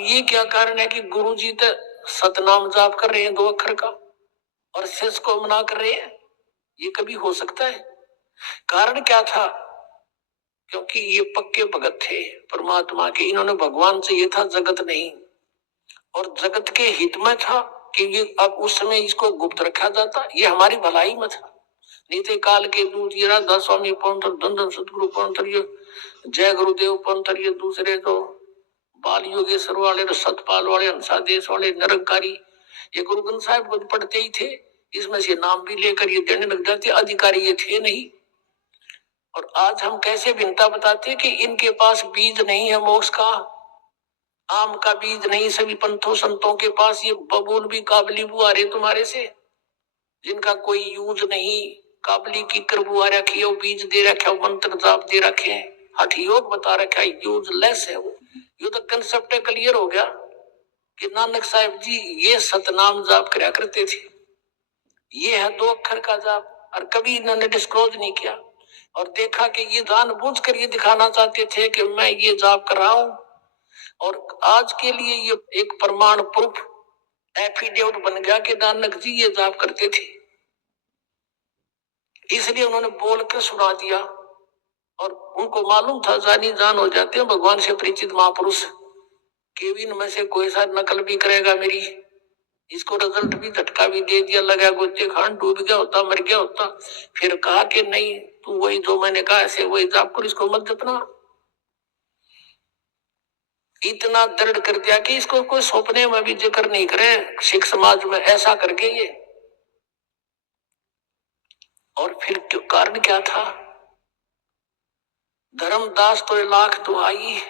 ये क्या कारण है कि गुरु जी तो सतनाम जाप कर रहे हैं 2 अक्षर का और शिष्य को मना कर रहे हैं? ये कभी हो सकता है? कारण क्या था? क्योंकि ये पक्के भगत थे परमात्मा के, इन्होंने भगवान से ये था जगत नहीं, और जगत के हित में था कि ये अब उस समय इसको गुप्त रखा जाता, ये हमारी भलाई में था। नीति काल के दूत ये राधा स्वामी पौंथर, धन सतगुरु पौंथर, ये जय गुरुदेव पौंथर, ये दूसरे तो बाल योगेश्वर वाले, सतपाल वाले, हंसादेश वाले, निरंकारी, ये गुरु ग्रंथ साहिब को पढ़ते ही थे, इसमें से नाम भी लेकर ये देने लग जाते, अधिकारी ये थे नहीं। और आज हम कैसे भिन्नता बताते कि इनके पास बीज नहीं है मोक्ष का, आम का बीज नहीं सभी पंथों संतों के पास, ये बबूल भी काबली बुआ रहे तुम्हारे से, जिनका कोई यूज नहीं, काबली की कर बुआ रखी है, बीज दे रखे, मंत्र जाप दे रखे हैं, हठ योग बता रखा है, यूजलेस है वो। ये तो कंसेप्ट क्लियर हो गया कि नानक साहिब जी ये सतनाम जाप कराया करते थे, ये है 2 अक्षर का जाप, और कभी इन्होंने डिस्क्लोज नहीं किया। और देखा कि ये जानबूझ कर ये दिखाना चाहते थे कि मैं ये जाप कर रहा हूं, और आज के लिए ये एक प्रमाण प्रूफ एफिडेविट बन गया कि नानक जी ये जाप करते थे, इसलिए उन्होंने बोलकर सुना दिया। और उनको मालूम था जानी जान हो जाते हैं भगवान से परिचित महापुरुष कि इनमें से कोई सा नकल भी करेगा मेरी, इसको रिजल्ट भी झटका भी दे दिया, लगा गोते खान डूब गया होता, मर गया होता, फिर कहा कि नहीं तू वही जो मैंने कहा ऐसे वही जाप कर, इसको मत जपना। इतना दृढ़ कर दिया कि इसको कोई सपने में भी जिक्र नहीं करे सिख समाज में, ऐसा करके ये। और फिर कारण क्या था? धर्मदास तो लाख दुहाई,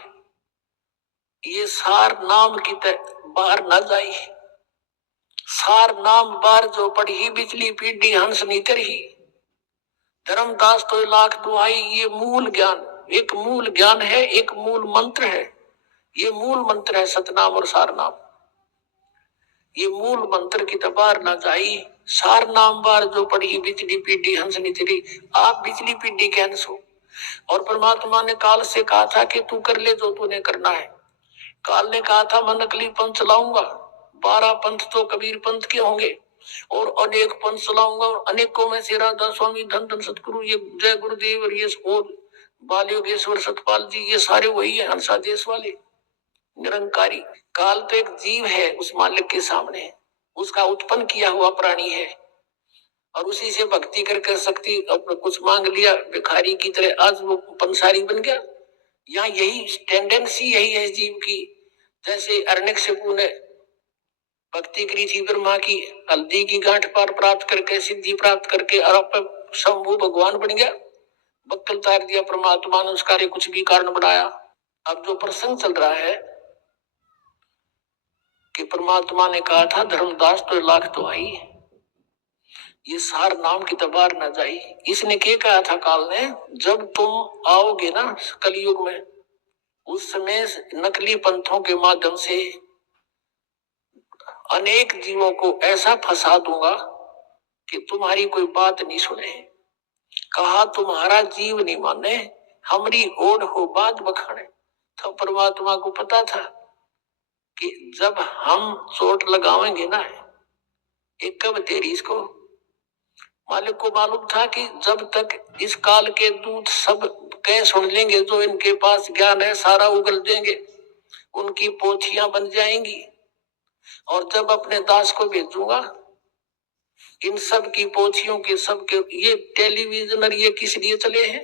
ये सार नाम की बाहर न जाई, सार नाम बार जो पढ़ी बिजली पीढ़ी हंस नीतर ही। धर्मदास तो लाख दुहाई, ये मूल ज्ञान, एक मूल ज्ञान है, एक मूल मंत्र है, ये मूल मंत्र है सतनाम और सार नाम। ये मूल मंत्र की तबार न जाई, सार नाम बार जो पढ़ी बिजली पीढ़ी हंस नीतरी। आप बिजली पीढ़ी के हंस हो, और परमात्मा ने काल से कहा था कि तू कर ले जो तूने करना है। काल ने कहा था मैं नकली पंथ चलाऊंगा, 12 पंथ तो कबीर पंथ के होंगे, और अनेक पंथ चलाऊंगा, और अनेकों में से राधा स्वामी, धन धन सतगुरु, ये जय गुरुदेव, और ये और बाल योगेश्वर सतपाल जी, ये सारे वही है, हंसादेश वाले, निरंकारी। काल तो एक जीव है उस मालिक के सामने, उसका उत्पन्न किया हुआ प्राणी है, और उसी से भक्ति कर सकती अपने कुछ मांग लिया भिखारी की तरह, आज वो पंसारी बन गया। यहाँ यही टेंडेंसी यही है जीव की, जैसे अरण्यकशिपु ने भक्ति करी थी ब्रह्मा की, हल्दी की गांठ पार प्राप्त करके सिद्धि प्राप्त करके और शंभु भगवान बन गया, बक्कल तार दिया परमात्मा ने, उसका कुछ भी कारण बनाया। अब जो प्रसंग चल रहा है कि परमात्मा ने कहा था धर्मदास तो लाख तो आई, ये सार नाम की तबार न जाई। इसने क्या कहा था काल ने, जब तुम आओगे ना कलयुग में, उस समय नकली पंथों के माध्यम से अनेक जीवों को ऐसा फंसा दूंगा कि तुम्हारी कोई बात नहीं सुने। कहा तुम्हारा जीव नहीं माने, हमारी ओढ़ हो बात बखाने। तो परमात्मा को पता था कि जब हम चोट लगाएंगे ना, एक कब तेरी इसको, मालिक को मालूम था कि जब तक इस काल के दूत सब कह सुन लेंगे, जो इनके पास ज्ञान है सारा उगल देंगे, उनकी पोथियां बन जाएंगी, और जब अपने दास को भेजूंगा इन सब की पोथियों के सब के, ये टेलीविजन और ये किस लिए चले हैं?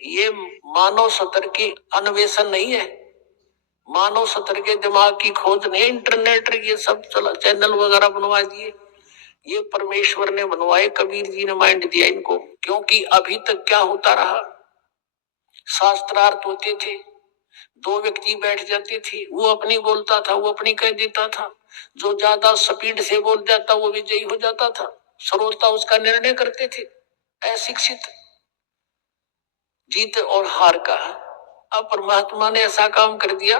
ये मानव सतर की अन्वेषण नहीं है, मानव सतर के दिमाग की खोज नहीं, इंटरनेट ये सब चला, चैनल वगैरह बनवा दिए, ये परमेश्वर ने बनवाए, कबीर जी ने माइंड दिया इनको। क्योंकि अभी तक क्या होता रहा, शास्त्रार्थ होते थे, 2 व्यक्ति बैठ जाते थे, वो अपनी बोलता था, वो अपनी कह देता था, जो ज्यादा स्पीड से बोल जाता वो विजयी हो जाता था, श्रोता उसका निर्णय करते थे। अशिक्षित जीत और हार का। अब परमात्मा ने ऐसा काम कर दिया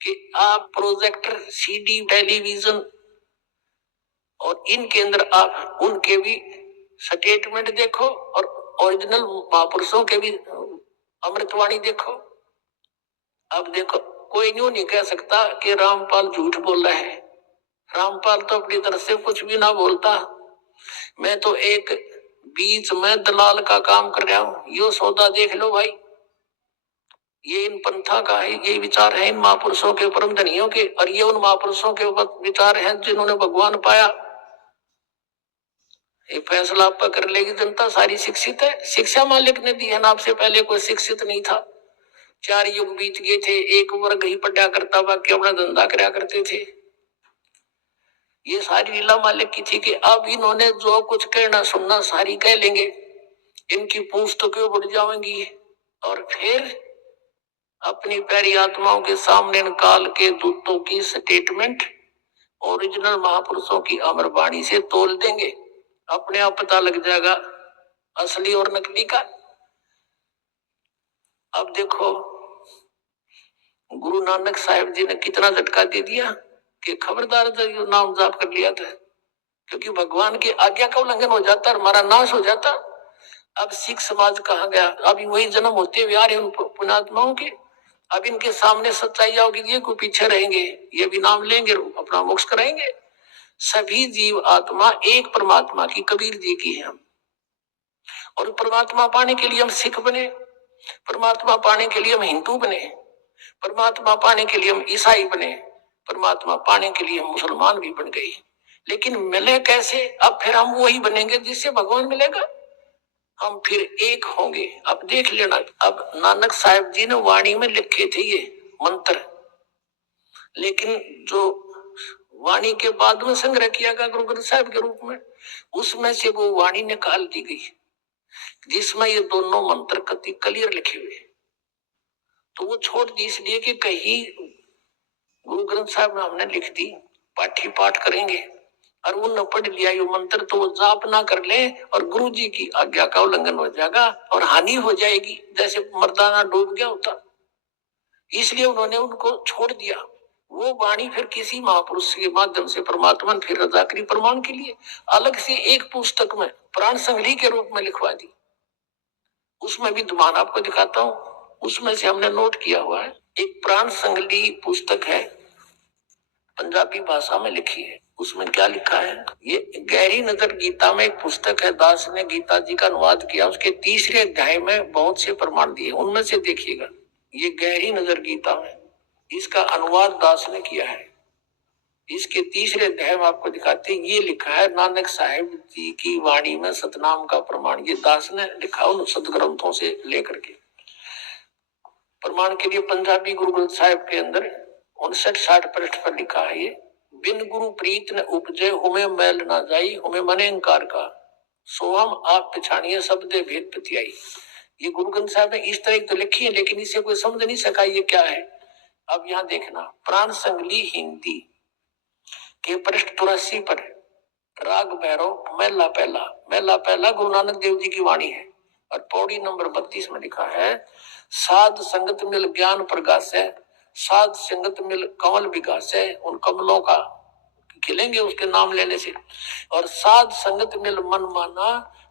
कि आप प्रोजेक्टर, सीडी, टेलीविजन और इनके अंदर आप उनके भी स्टेटमेंट देखो, और ओरिजिनल महापुरुषों के भी अमृतवाणी देखो। अब देखो कोई यूं नहीं कह सकता कि रामपाल झूठ बोल रहा है। रामपाल तो अपनी तरफ से कुछ भी ना बोलता। मैं तो एक बीच में दलाल का काम कर रहा हूं। यो सौदा देख लो भाई, ये इन पंथा का है, ये विचार है इन महापुरुषों के, परम धनियों के, और ये उन महापुरुषों के विचार हैं जिन्होंने भगवान पाया। ये फैसला आप पर कर लेगी जनता। सारी शिक्षित है, शिक्षा मालिक ने दी है ना, आपसे पहले कोई शिक्षित नहीं था। 4 युग बीत गए थे, एक वर्ग ही पढ़ा करता, बाकी अपना धंधा कराया करते थे। ये सारी लीला मालिक की थी कि अब इन्होंने जो कुछ कहना सुनना सारी कह लेंगे, इनकी पूछ तो क्यों बढ़ जाएंगी, और फिर अपनी प्यारी आत्माओं के सामने इन काल के दूतों की स्टेटमेंट ओरिजिनल महापुरुषों की अमर वाणी से तोल देंगे। अपने आप पता लग जाएगा असली और नकली का। अब देखो गुरु नानक साहिब जी ने कितना झटका दे दिया कि खबरदार जो नाम जाप कर लिया था, क्योंकि भगवान की आज्ञा का उल्लंघन हो जाता और हमारा नाश हो जाता। अब सिख समाज कहा गया, अभी वही जन्म होते हुए आ रहे उन पुण्यात्माओं के। अब इनके सामने सच्चाई आओगी, ये को पीछे रहेंगे, ये भी नाम लेंगे, अपना मोक्ष कराएंगे। सभी जीव आत्मा एक परमात्मा की, कबीर जी की है हम, और परमात्मा पाने के लिए हम सिख बने, परमात्मा पाने के लिए हम हिंदू बने, परमात्मा पाने के लिए हम ईसाई बने, परमात्मा पाने के लिए हम मुसलमान भी बन गए। लेकिन मिले कैसे? अब फिर हम वही बनेंगे जिससे भगवान मिलेगा, हम फिर एक होंगे। अब देख लेना, अब नानक साहिब जी ने वाणी में लिखे थे ये मंत्र, लेकिन जो वाणी के बाद में संग्रह किया गया गुरु ग्रंथ साहिब के रूप में, उसमें से वो वाणी निकाल दी गई जिसमें ये दोनों मंत्र कति क्लियर लिखे हुए। तो वो छोड़ दी इसलिए कि कहीं गुरु ग्रंथ साहिब में हमने लिख दी, पाठी पाठ करेंगे और वो न पढ़ लिया ये मंत्र तो वो जाप ना कर ले और गुरु जी की आज्ञा का उल्लंघन हो जाएगा और हानि हो जाएगी, जैसे मर्दाना डूब गया होता। इसलिए उन्होंने उनको छोड़ दिया। वो वाणी फिर किसी महापुरुष के माध्यम से परमात्मा ने फिर रजाकरी प्रमाण के लिए अलग से एक पुस्तक में प्राण संगली के रूप में लिखवा दी। उसमें भी विद्यमान आपको दिखाता हूँ, उसमें से हमने नोट किया हुआ है। एक प्राण संगली पुस्तक है, पंजाबी भाषा में लिखी है। उसमें क्या लिखा है? ये गहरी नजर गीता में एक पुस्तक है, दास ने गीता जी का अनुवाद किया। उसके 3रे अध्याय में बहुत से प्रमाण दिए, उनमें से देखिएगा ये गहरी नजर गीता में, इसका अनुवाद दास ने किया है। इसके 3रे अध्याय में आपको दिखाते हैं, ये लिखा है नानक साहिब जी की वाणी में सतनाम का प्रमाण। ये दास ने लिखा उन सदग्रंथों से लेकर के प्रमाण के लिए। पंजाबी गुरु ग्रंथ साहिब के अंदर 59-60 पृष्ठ पर लिखा है ये, बिन गुरु प्रीत न उपजे हुमे मैल ना जाई, हुमे मने अंकार का सो हम आप पिछाड़िए शब्दे भेद पतियाई। ये गुरु ग्रंथ साहिब ने इस तरह तो लिखी है, लेकिन इसे कोई समझ नहीं सका ये क्या है। अब यहाँ देखना, प्राण संगली हिंदी के पृष्ठ 83 पर राग भैरव महला पहला, महला पहला गुरु नानक देव जी की वाणी है और पौड़ी नंबर 32 में लिखा है, साध संगत मिल ज्ञान प्रकाश है, साध संगत मिल कमल विकास है, उन कमलों का खिलेंगे उसके नाम लेने से। और साध संगत मिल मन माना,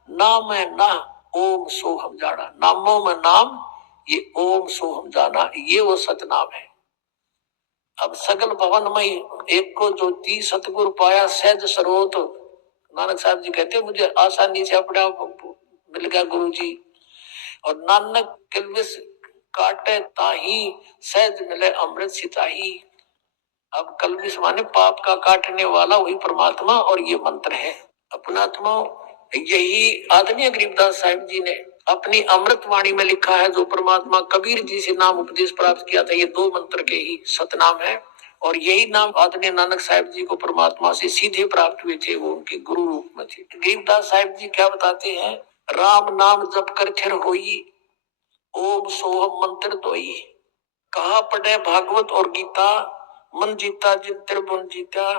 नाम है ना ओम सोहम जाना, नामों में नाम ये ओम सोहम जाना, ये वो सतनाम है। अब सगल भवन में एक को ज्योति सतगुरु पाया सहज सरोत, नानक साहब जी कहते मुझे आसानी से अपने आप मिल गया गुरु जी। और नानक किलबिस काटे ताही सहज मिले अमृत सिताही। अब कलबिस माने पाप का काटने वाला वही परमात्मा, और ये मंत्र है अपनात्मा। यही आदरणीय गरीबदास साहिब जी ने अपनी अमृत वाणी में लिखा है, जो परमात्मा कबीर जी से नाम उपदेश प्राप्त किया था। ये 2 मंत्र के ही सतनाम है, और यही नाम आदरणीय नानक साहिब जी को परमात्मा से सीधे प्राप्त हुए थे, वो उनके गुरु रूप में थे। गरीबदास साहिब जी क्या बताते हैं, राम नाम जप कर थिर होई, ओम सोहम मंत्र दोई, कहा पढ़े भागवत और गीता, मन जीता जित त्रिभुवन जीता,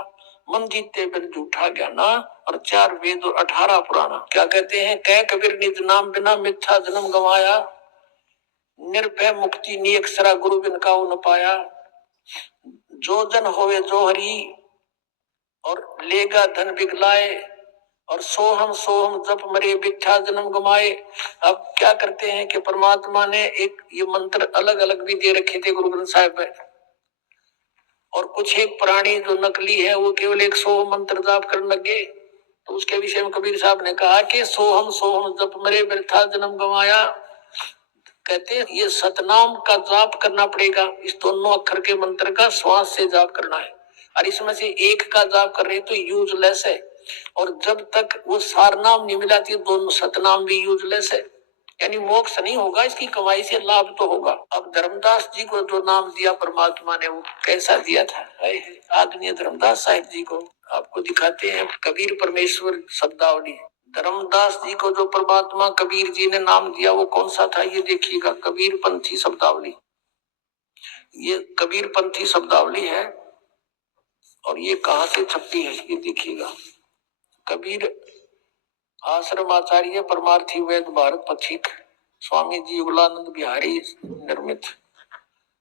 मन जीते बिन झूठा ज्ञाना, और 4 वेद और 18 पुराना। क्या कहते हैं, कह कबीर निज नाम बिना मिथ्या जन्म गंवाया, निर्भय मुक्ति नी अक्षरा गुरु बिन का न पाया, जो जन होवे जो हरि और लेगा धन बिगलाए, और सोहम सोहम जप मरे मिथ्या जन्म गमाए। अब क्या करते हैं कि परमात्मा ने एक ये मंत्र अलग अलग भी दे रखे थे गुरु ग्रंथ साहिब में, और कुछ एक प्राणी जो नकली है वो केवल एक सोहम मंत्र जाप करने लगे। तो उसके विषय में कबीर साहब ने कहा कि सोहम सोहम जप मरे व्यर्था जन्म गंवाया। कहते हैं ये सतनाम का जाप करना पड़ेगा। इस दोनों अक्षर के मंत्र का श्वास से जाप करना है, और इसमें से एक का जाप कर रहे तो यूजलेस है। और जब तक वो सारनाम नहीं मिलाती दोनों सतनाम भी यूजलेस है, यानी मोक्ष नहीं होगा, इसकी कमाई से लाभ तो होगा। अब धर्मदास जी को जो नाम दिया परमात्मा ने वो कैसा दिया था, आदरणीय धर्मदास साहिब जी को आपको दिखाते हैं कबीर परमेश्वर शब्दावली। धर्मदास जी को जो परमात्मा कबीर जी ने नाम दिया वो कौन सा था, ये देखिएगा, कबीर पंथी शब्दावली। ये कबीर पंथी शब्दावली है और ये कहां से छपी है ये देखिएगा। कबीर आश्रम आचार्य परमार्थी वेद भारत पथिक स्वामी जी युगलानंद बिहारी निर्मित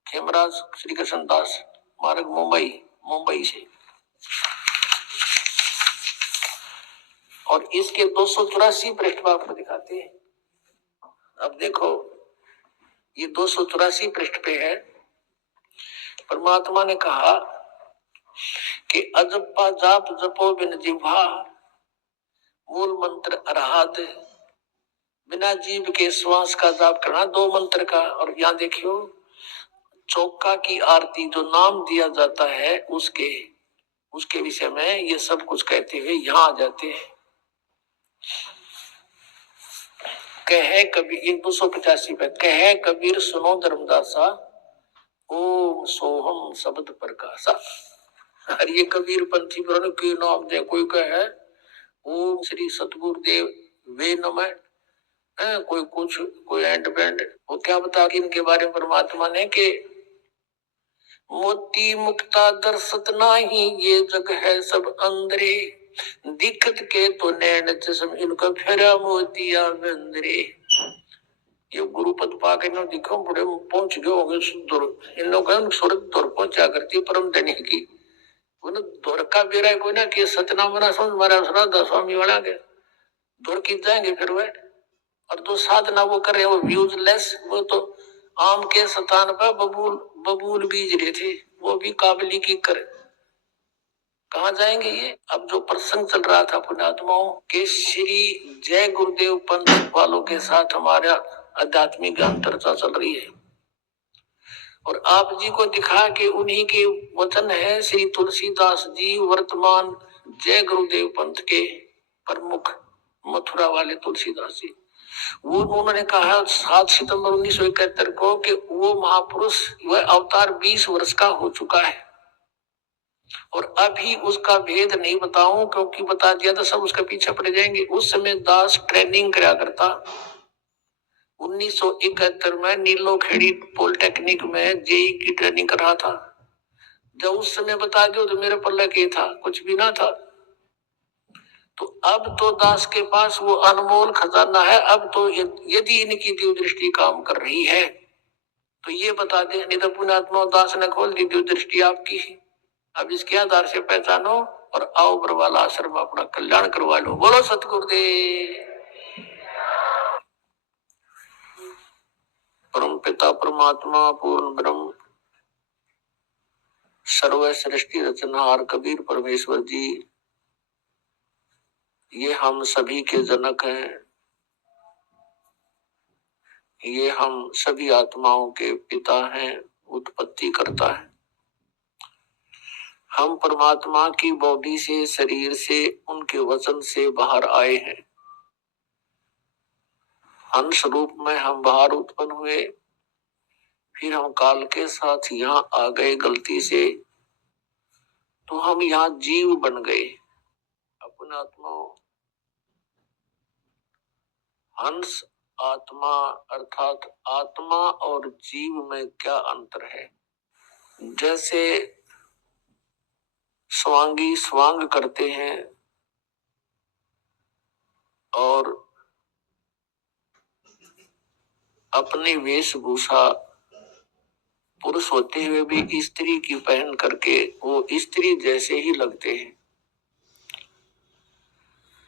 खेमराज श्री कृष्ण दास मार्ग मुंबई से। और इसके 284 पृष्ठ आपको दिखाते हैं। अब देखो ये 284 पृष्ठ पे है। परमात्मा ने कहा कि अजपा जाप जपो बिन जिह्वा, मूल मंत्र अरहद, बिना जीव के श्वास का जाप करना, दो मंत्र का। और यहाँ देखियो चौका की आरती जो नाम दिया जाता है उसके विषय में ये सब कुछ कहते हुए यहाँ आ जाते हैं। कहे कबीर 285 पे कहे कबीर सुनो धर्मदासा, ओम सोहम शब्द प्रकाशा। और ये कबीर पंथी पुराण के नाम दे, कोई कहे ओम श्री सतगुरुदेव वे नमः, कोई कुछ कोई एंड बैंड। वो क्या बता इनके बारे में परमात्मा ने कि मोती मुक्ता दर्शत नाही, ये जग है सब अंदरे, दिखत के तो नैन चश्म इनका फेरा मोतिया अंदरे। ये गुरुपद पाके नो दिखो बड़े पहुंच गए होंगे इन लोगों स्वर्ग दूर पहुंचा करती परम धनी की दौर का बेरा कोई ना कि सतना मना समझ मारा श्राद्ध स्वामी वाला के दौड़ की जाएंगे फिर वह। और जो साधना वो कर रहे हैं वो व्यूजलेस, वो तो आम के स्थान पर बबूल बीज रहे थे, वो भी काबली की कर कहा जाएंगे ये। अब जो प्रसंग चल रहा था पुण्यात्माओं के श्री जय गुरुदेव पंथ वालों के साथ हमारा आध्यात्मिक ज्ञान चर्चा चल रही है और आप जी को दिखा के उन्हीं के वचन है। श्री तुलसीदास जी वर्तमान जय गुरुदेव पंथ के प्रमुख मथुरा वाले तुलसीदास जी, वो उन्होंने कहा 7 सितंबर 1971 को कि वो महापुरुष वह अवतार 20 वर्ष का हो चुका है और अभी उसका भेद नहीं बताऊं क्योंकि बता दिया तो सब उसके पीछे पड़ जाएंगे। उस समय दास ट्रेनिंग कराया करता 1971 में नीलो खेड़ी पॉलिटेक्निक में जेई की ट्रेनिंग कर रहा था। जब उस समय बता दो तो मेरे पल्ले के था कुछ भी ना था। तो अब तो दास के पास वो अनमोल खजाना है। अब तो यदि इनकी दिव्य दृष्टि काम कर रही है तो ये बता दे, नहीं तो पुण्यात्मा दास ने खोल दी दिव्य दृष्टि आपकी। अब इसके आधार से पहचानो और आओ बरवाला आश्रम अपना कल्याण करवा लो। बोलो सतगुरुदेव। परम पिता परमात्मा पूर्ण ब्रह्म सर्व सृष्टि रचनहार कबीर परमेश्वर जी, ये हम सभी के जनक हैं, ये हम सभी आत्माओं के पिता हैं, उत्पत्ति करता है। हम परमात्मा की बॉडी से शरीर से उनके वचन से बाहर आए हैं। अंश रूप में हम बाहर उत्पन्न हुए, फिर हम काल के साथ यहाँ आ गए गलती से, तो हम यहाँ जीव बन गए। अपने आत्माओं हंस आत्मा अर्थात आत्मा और जीव में क्या अंतर है। जैसे स्वांगी स्वांग करते हैं और अपनी वेशभूषा पुरुष होते हुए भी स्त्री की पहन करके वो स्त्री जैसे ही लगते हैं,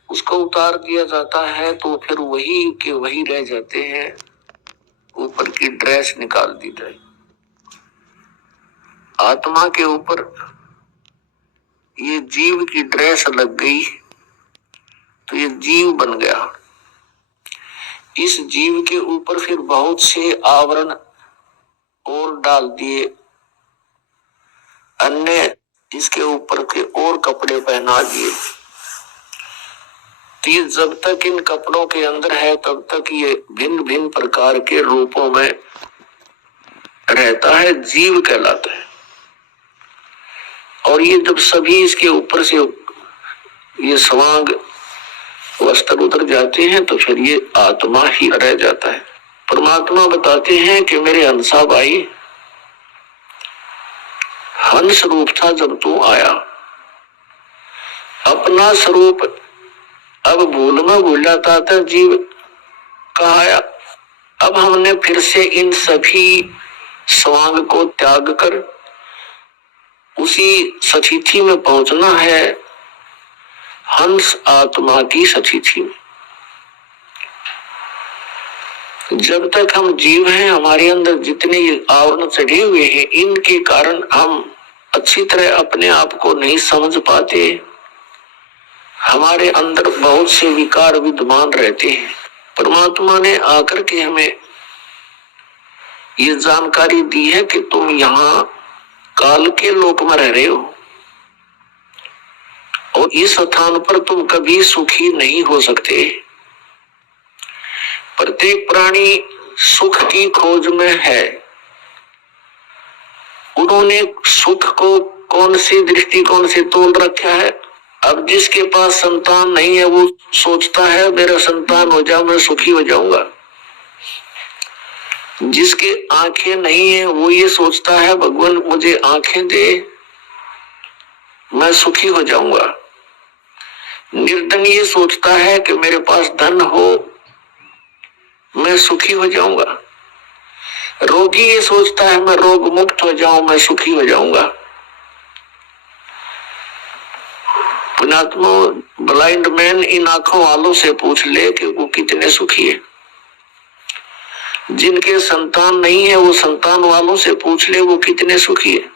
उसको उतार दिया जाता है तो फिर वही के वही रह जाते हैं, ऊपर की ड्रेस निकाल दी जाए। आत्मा के ऊपर ये जीव की ड्रेस लग गई तो ये जीव बन गया। इस जीव के ऊपर फिर बहुत से आवरण और डाल दिए, अन्य इसके ऊपर के और कपड़े पहना दिए। तो ये जब तक इन कपड़ों के अंदर है तब तक ये भिन्न भिन्न प्रकार के रूपों में रहता है, जीव कहलाता है। और ये जब सभी इसके ऊपर से ये स्वांग वस्त्र उतर जाते हैं तो फिर ये आत्मा ही रह जाता है। परमात्मा बताते हैं कि मेरे हंसा भाई, हंस रूप था जब तू आया, अपना स्वरूप अब भूल में भूल जाता था जीव कहा आया। अब हमने फिर से इन सभी स्वांग को त्याग कर उसी सतिथि में पहुंचना है, हंस आत्मा की सतिथि में। जब तक हम जीव हैं, हमारे अंदर जितने ये आवरण चढ़े हुए हैं, इनके कारण हम अच्छी तरह अपने आप को नहीं समझ पाते। हमारे अंदर बहुत से विकार विद्यमान रहते हैं। परमात्मा ने आकर के हमें ये जानकारी दी है कि तुम यहाँ काल के लोक में रह रहे हो और इस स्थान पर तुम कभी सुखी नहीं हो सकते। प्रत्येक प्राणी सुख की खोज में है। उन्होंने सुख को कौन सी दृष्टिकोण से तोल रखा है? अब जिसके पास संतान नहीं है वो सोचता है मेरा संतान हो जाए मैं सुखी हो जाऊंगा। जिसके आंखें नहीं है वो ये सोचता है भगवान मुझे आंखें दे मैं सुखी हो जाऊंगा। निर्धन ये सोचता है कि मेरे पास धन हो मैं सुखी हो जाऊंगा। रोगी ये सोचता है मैं रोग मुक्त हो जाऊं मैं सुखी हो जाऊंगा। पुण्यात्मा, ब्लाइंड मैन इन आंखों वालों से पूछ ले कि वो कितने सुखी है। जिनके संतान नहीं है वो संतान वालों से पूछ ले वो कितने सुखी है।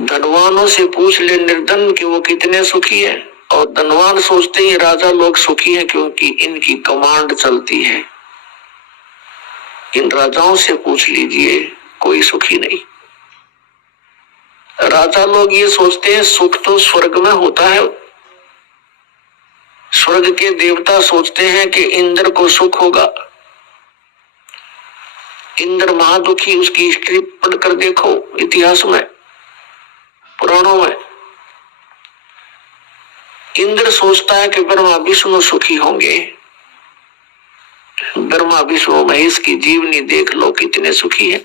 धनवानों से पूछ ले निर्धन कि वो कितने सुखी है। और धनवान सोचते हैं राजा लोग सुखी हैं क्योंकि इनकी कमांड चलती है। इन राजाओं से पूछ लीजिए कोई सुखी नहीं। राजा लोग ये सोचते हैं सुख तो स्वर्ग में होता है। स्वर्ग के देवता सोचते हैं कि इंद्र को सुख होगा। इंद्र महादुखी, उसकी हिस्ट्री पढ़कर देखो इतिहास में पुराणों में। इंद्र सोचता है कि ब्रह्मा विष्णु सुखी होंगे। ब्रह्मा विष्णु महेश की जीवनी देख लो कितने सुखी है।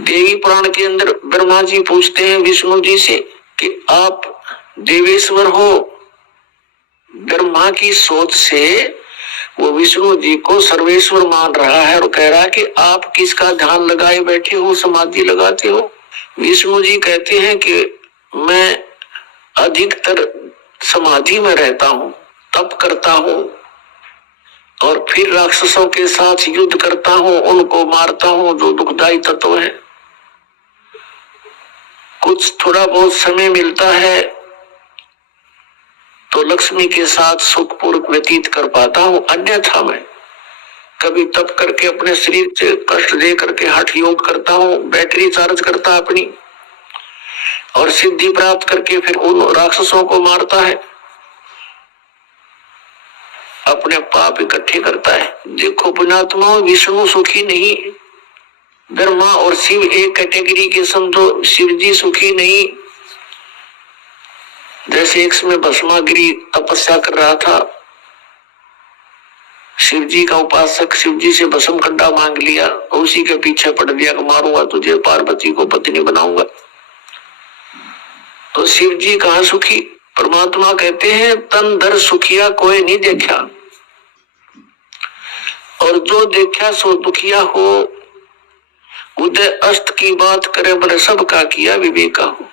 देवी पुराण के अंदर ब्रह्मा जी पूछते हैं विष्णु जी से कि आप देवेश्वर हो। ब्रह्मा की सोच से वो विष्णु जी को सर्वेश्वर मान रहा है और कह रहा है कि आप किसका ध्यान लगाए बैठे हो, समाधि लगाते हो। विष्णु जी कहते हैं कि मैं अधिकतर समाधि में रहता हूं, तप करता हूं और फिर राक्षसों के साथ युद्ध करता हूं, उनको मारता हूं जो दुखदायी तत्व है। कुछ थोड़ा बहुत समय मिलता है तो लक्ष्मी के साथ सुखपूर्वक व्यतीत कर पाता हूं, अन्यथा मैं कभी तप करके अपने शरीर से कष्ट दे करके हठ योग करता हूं, बैटरी चार्ज करता अपनी और सिद्धि प्राप्त करके फिर उन राक्षसों को मारता है, अपने पाप इकट्ठे करता है। देखो पुण्यात्मा, विष्णु सुखी नहीं, ब्रह्मा और शिव एक कैटेगरी के समझो। शिव जी सुखी नहीं। जैसे एक समय भस्मागिरी तपस्या कर रहा था, शिव जी का उपासक शिव जी से भस्म कंडा मांग लिया और उसी के पीछे पड़ दिया कि मारूंगा तुझे, पार्वती को पत्नी बनाऊंगा। तो शिव जी कहाँ सुखी? परमात्मा कहते हैं तन दर सुखिया कोई नहीं देखा और जो देखा सो दुखिया हो। उदय अस्त की बात करे बड़े सबका किया विवेका हो।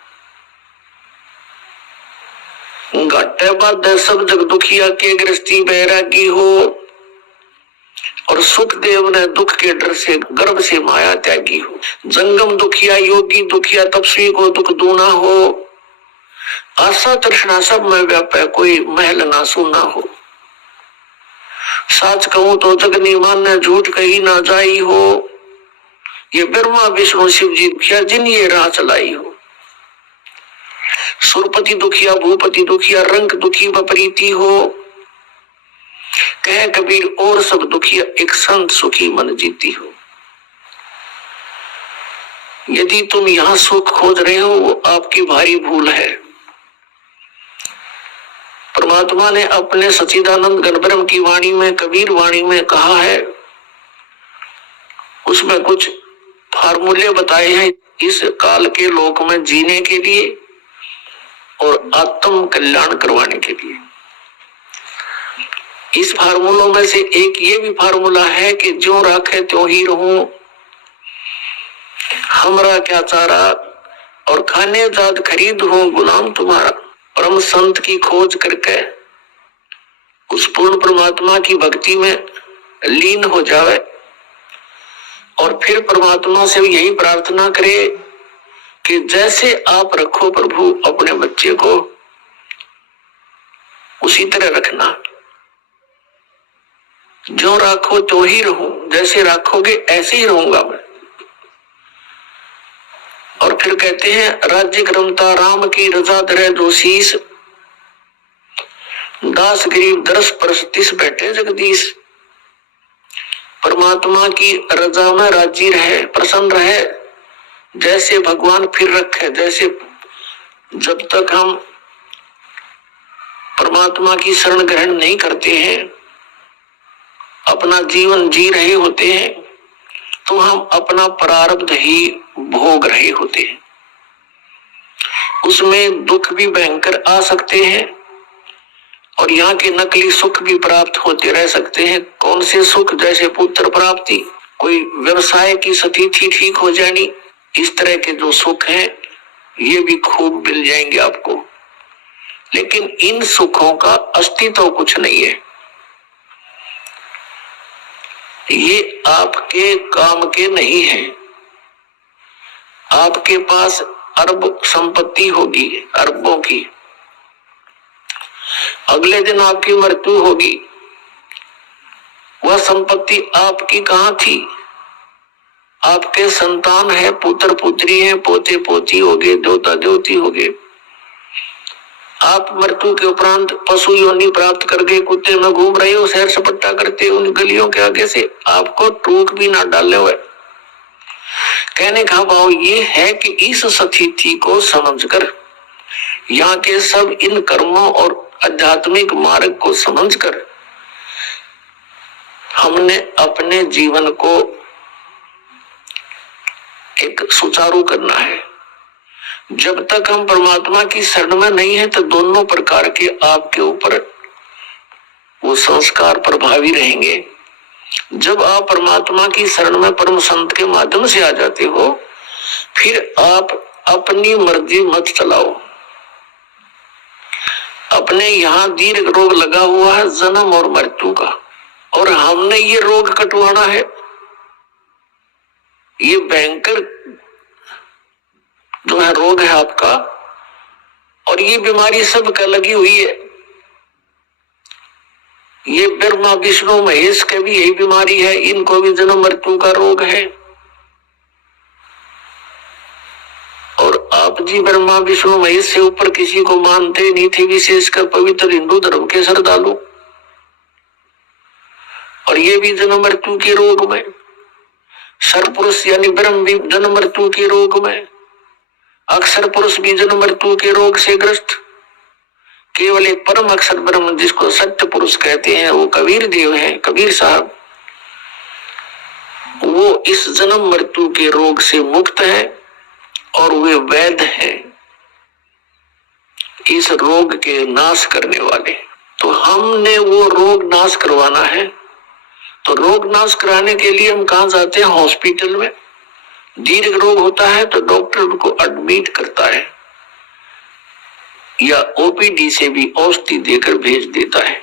घाटे बाद सब जग दुखिया के गृहस्थी बैरागी हो। और सुखदेव ने दुख के डर से गर्भ से माया त्यागी हो। जंगम दुखिया योगी दुखिया तपस्वी को दुख दूना हो। आशा तृष्णा सब में व्यापै कोई महल ना सुना हो। साच कहूं तो जग नहीं माने झूठ कही ना जाई हो। ये ब्रह्मा विष्णु शिव जी दुखिया जिन ये राह चलाई हो। सुरपति दुखिया भूपति दुखिया रंग दुखी विपरीती हो। कह कबीर और सब दुखिया एक संत सुखी मन जीती हो। यदि तुम यहां सुख खोज रहे हो वो आपकी भारी भूल है। परमात्मा ने अपने सच्चिदानंद गणब्रह्म की वाणी में कबीर वाणी में कहा है, उसमें कुछ फार्मूले बताए हैं इस काल के लोक में जीने के लिए और आत्म कल्याण करवाने के लिए। इस फार्मूलों में से एक ये भी फार्मूला है कि जो राखे त्यों ही रहूं, हमरा क्या चारा और खाने जाद खरीद हूं गुलाम तुम्हारा। परम संत की खोज करके उस पूर्ण परमात्मा की भक्ति में लीन हो जावे और फिर परमात्मा से यही प्रार्थना करे कि जैसे आप रखो प्रभु अपने बच्चे को, उसी तरह रखना। जो राखो तो ही रहूं, जैसे राखोगे ऐसे ही रहूंगा मैं। और फिर कहते हैं राज्य क्रमता राम की रजा धरे जो शीस, दास गरीब दरस परस्तिस बैठे जगदीश। परमात्मा की रजा में राजी रहे, प्रसन्न रहे, जैसे भगवान फिर रखे। जैसे जब तक हम परमात्मा की शरण ग्रहण नहीं करते हैं, अपना जीवन जी रहे होते हैं, तो हम अपना प्रारब्ध ही भोग रहे होते हैं। उसमें दुख भी भयंकर आ सकते हैं और यहाँ के नकली सुख भी प्राप्त होते रह सकते हैं। कौन से सुख? जैसे पुत्र प्राप्ति, कोई व्यवसाय की स्थिति ठीक हो जानी, इस तरह के जो सुख हैं ये भी खूब मिल जाएंगे आपको। लेकिन इन सुखों का अस्तित्व कुछ नहीं है। ये आपके काम के नहीं है। आपके पास अरब संपत्ति होगी, अरबों की, अगले दिन आपकी मृत्यु होगी। वह संपत्ति आपकी कहां थी? आपके संतान है, पुत्र पुत्री है, पोते पोती होगे, देवता देवती होगे। आप मृत्यु के उपरांत पशु योनि प्राप्त करके कुत्ते में घूम रहे हो, सैर सपट्टा करते उन गलियों के आगे से, आपको टूक भी ना डाले हुए। कहने का भाव ये है कि इस स्थिति को समझकर, यहाँ के सब इन कर्मों और आध्यात्मिक मार्ग को समझकर हमने अपने जीवन को एक सुचारू करना है। जब तक हम परमात्मा की शरण में नहीं है तो दोनों प्रकार के आपके ऊपर वो संस्कार प्रभावी रहेंगे। जब आप परमात्मा की शरण में परम संत के माध्यम से आ जाते हो, फिर आप अपनी मर्जी मत चलाओ। अपने यहाँ दीर्घ रोग लगा हुआ है जन्म और मृत्यु का, और हमने ये रोग कटवाना है। ये भयंकर जो है रोग है आपका, और ये बीमारी सबका लगी हुई है। ये ब्रह्मा विष्णु महेश के भी यही बीमारी है, इनको भी जन्म मृत्यु का रोग है। और आप जी ब्रह्मा विष्णु महेश से ऊपर किसी को मानते नहीं थे, विशेषकर पवित्र हिंदू धर्म के श्रद्धालु। और ये भी जन्म मृत्यु के रोग में, सर्वपुरुष यानी ब्रह्म भी जन्म मृत्यु के रोग में, अक्षर पुरुष भी जन्म मृत्यु के रोग से ग्रस्त। केवल एक परम अक्षर ब्रह्म जिसको सत्य पुरुष कहते हैं, वो कबीर देव हैं, कबीर साहब, वो इस जन्म मृत्यु के रोग से मुक्त है और वे वैद्य हैं, इस रोग के नाश करने वाले। तो हमने वो रोग नाश करवाना है। तो रोग नाश कराने के लिए हम कहां जाते हैं? हॉस्पिटल में। दीर्घ रोग होता है तो डॉक्टर उनको एडमिट करता है या ओपीडी से भी औषधि देकर भेज देता है।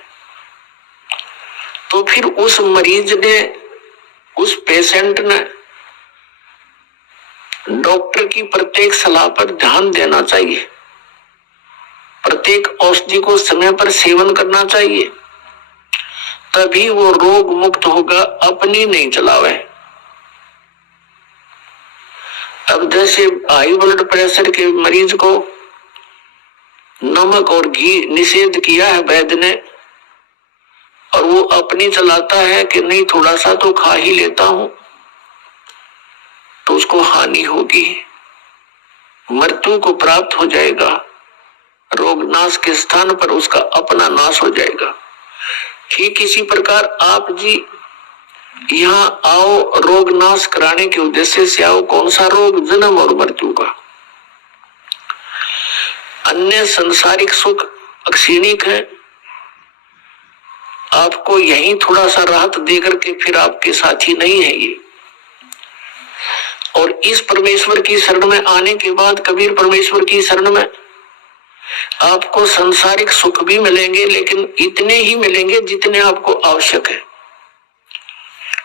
तो तो फिर उस मरीज ने, उस पेशेंट ने डॉक्टर की प्रत्येक सलाह पर ध्यान देना चाहिए, प्रत्येक औषधि को समय पर सेवन करना चाहिए, तभी वो रोग मुक्त होगा, अपनी नहीं चलावे। अब जैसे हाई ब्लड प्रेशर के मरीज को नमक और घी निषेध किया है वैद्य ने, और वो अपनी चलाता है कि नहीं थोड़ा सा तो खा ही लेता हूं, तो उसको हानि होगी, मृत्यु को प्राप्त हो जाएगा, रोग नाश के स्थान पर उसका अपना नाश हो जाएगा। ठीक इसी प्रकार आप जी यहाँ आओ रोग नाश कराने के उद्देश्य से आओ। कौन सा रोग? जन्म और मृत्यु का। अन्य संसारिक सुख अक्षीणिक है, आपको यही थोड़ा सा राहत देकर के फिर आपके साथी नहीं है ये। और इस परमेश्वर की शरण में आने के बाद, कबीर परमेश्वर की शरण में, आपको संसारिक सुख भी मिलेंगे, लेकिन इतने ही मिलेंगे जितने आपको आवश्यक है।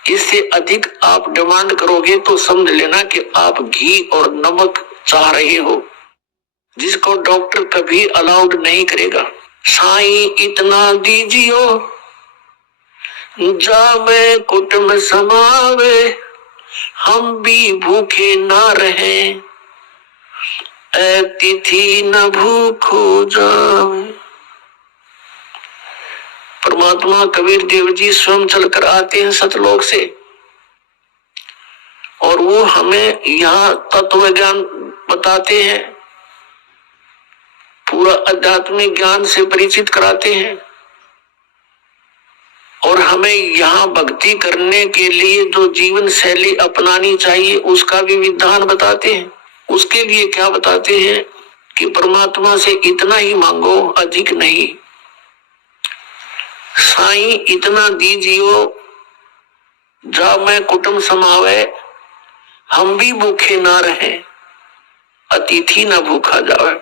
इससे अधिक आप डिमांड करोगे तो समझ लेना कि आप घी और नमक चाह रहे हो, जिसको डॉक्टर कभी अलाउड नहीं करेगा। साईं इतना दीजियो जामे कुटुंब समावे, हम भी भूखे ना रहे, तिथि न भूखो जावे। परमात्मा कबीर देव जी स्वयं चलकर आते हैं सतलोक से, और वो हमें यहाँ तत्व ज्ञान बताते हैं, पूरा आध्यात्मिक ज्ञान से परिचित कराते हैं, और हमें यहाँ भक्ति करने के लिए जो जीवन शैली अपनानी चाहिए उसका भी विधान बताते हैं। उसके लिए क्या बताते हैं कि परमात्मा से इतना ही मांगो, अधिक नहीं। साईं इतना दीजियो जा मैं कुटुंब समावे, हम भी भूखे ना रहे, अतिथि ना भूखा जावे।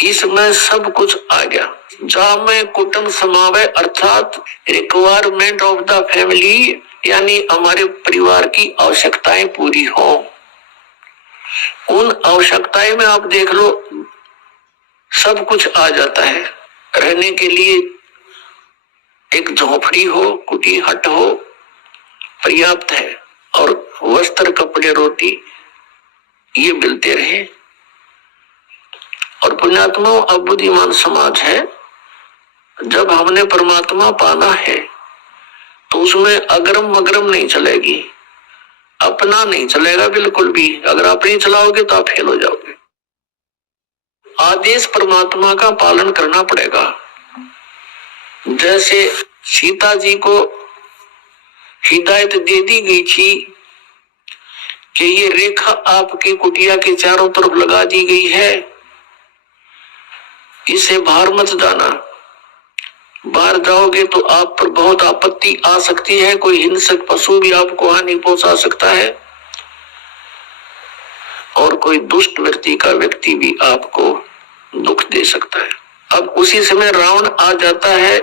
इसमें सब कुछ आ गया। जा मैं कुटुंब समावे अर्थात रिक्वायरमेंट ऑफ द फैमिली, यानी हमारे परिवार की आवश्यकताएं पूरी हो। उन आवश्यकताएं में आप देख लो सब कुछ आ जाता है। रहने के लिए एक झोपड़ी हो, कुटी हट हो, पर्याप्त है, और वस्त्र कपड़े रोटी ये मिलते रहे। और पुण्यात्मा अब बुद्धिमान समाज है, जब हमने परमात्मा पाना है तो उसमें अगरम मगरम नहीं चलेगी, अपना नहीं चलेगा बिल्कुल भी। अगर अपनी चलाओगे तो आप फेल हो जाओगे। आदेश परमात्मा का पालन करना पड़ेगा। जैसे सीता जी को हिदायत दे दी गई थी कि ये रेखा आपकी कुटिया के चारों तरफ लगा दी गई है, इसे बाहर मत जाना, बाहर जाओगे तो आप पर बहुत आपत्ति आ सकती है, कोई हिंसक पशु भी आपको हानि पहुंचा सकता है, और कोई दुष्ट वृत्ति का व्यक्ति भी आपको दुख दे सकता है। अब उसी समय रावण आ जाता है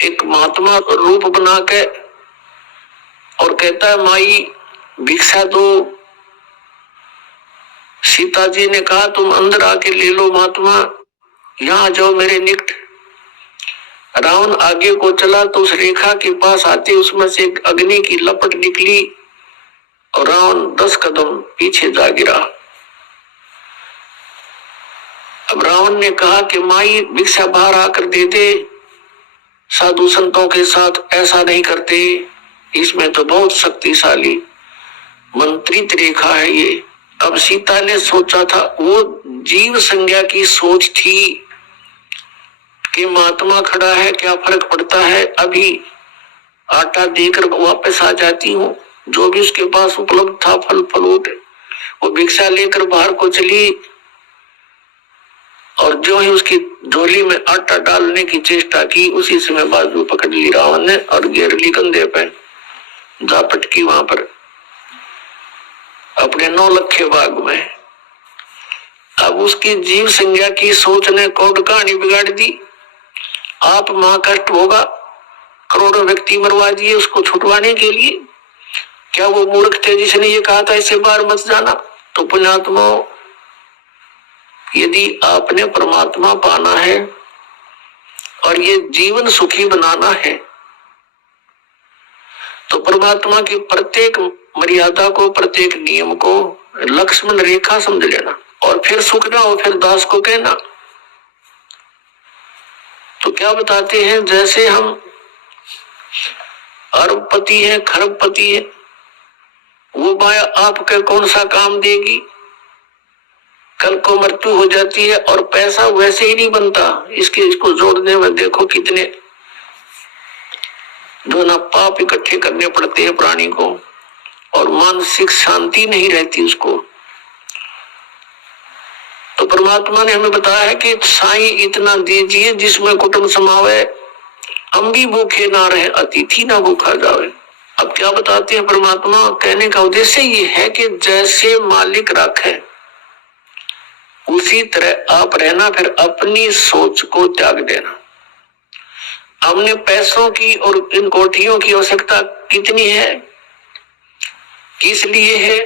एक महात्मा रूप बना के, और कहता है माई भिक्षा दो। सीता जी ने कहा तुम अंदर आके ले लो महात्मा, यहाँ जाओ मेरे निकट। रावण आगे को चला तो उस रेखा के पास आते उसमें से एक अग्नि की लपट निकली, और रावण 10 कदम पीछे जा गिरा। अब रावण ने कहा कि माई भिक्षा बाहर आकर दे दे, साधु संतों के साथ ऐसा नहीं करते, इसमें तो बहुत शक्तिशाली मंत्रित रेखा है ये। अब सीता ने सोचा था, वो जीव संज्ञा की सोच थी कि महात्मा खड़ा है क्या फर्क पड़ता है, अभी आटा देकर वापस आ जाती हूँ। जो भी उसके पास उपलब्ध था फल फलूट, वो भिक्षा लेकर बाहर को चली, और जो ही उसकी झोली में आटा डालने की चेष्टा की, उसी समय बाजू पकड़ ली रावण ने और घेर ली कंधे पे, जा पटकी वहां पर अपने 9 लखे बाग में। अब उसकी जीव संज्ञा की सोच ने कौड़ कहानी बिगाड़ दी। आप महाकष्ट होगा, करोड़ों व्यक्ति मरवा दिए उसको छुटवाने के लिए। क्या वो मूर्ख थे जिसने ये कहा था इससे बाहर मत जाना? तो पुण्यात्मा, यदि आपने परमात्मा पाना है और ये जीवन सुखी बनाना है तो परमात्मा की प्रत्येक मर्यादा को, प्रत्येक नियम को लक्ष्मण रेखा समझ लेना, और फिर सुख ना हो फिर दास को कहना। तो क्या बताते हैं, जैसे हम अरबपति है, खरबपति है, वो माया आपके कौन सा काम देगी? कल को मृत्यु हो जाती है और पैसा वैसे ही नहीं बनता। इसको जोड़ने में देखो कितने जो ना पाप इकट्ठे करने पड़ते हैं प्राणी को, और मानसिक शांति नहीं रहती उसको। तो परमात्मा ने हमें बताया है कि साईं इतना दीजिए जिसमें कुटुंब समावे, हम भी भूखे ना रहे, अतिथि ना भूखा जावे। अब क्या बताते हैं परमात्मा? कहने का उद्देश्य ये है कि जैसे मालिक राखे उसी तरह आप रहना, फिर अपनी सोच को त्याग देना। हमने पैसों की और इन कोठियों की आवश्यकता कितनी है, किस लिए है?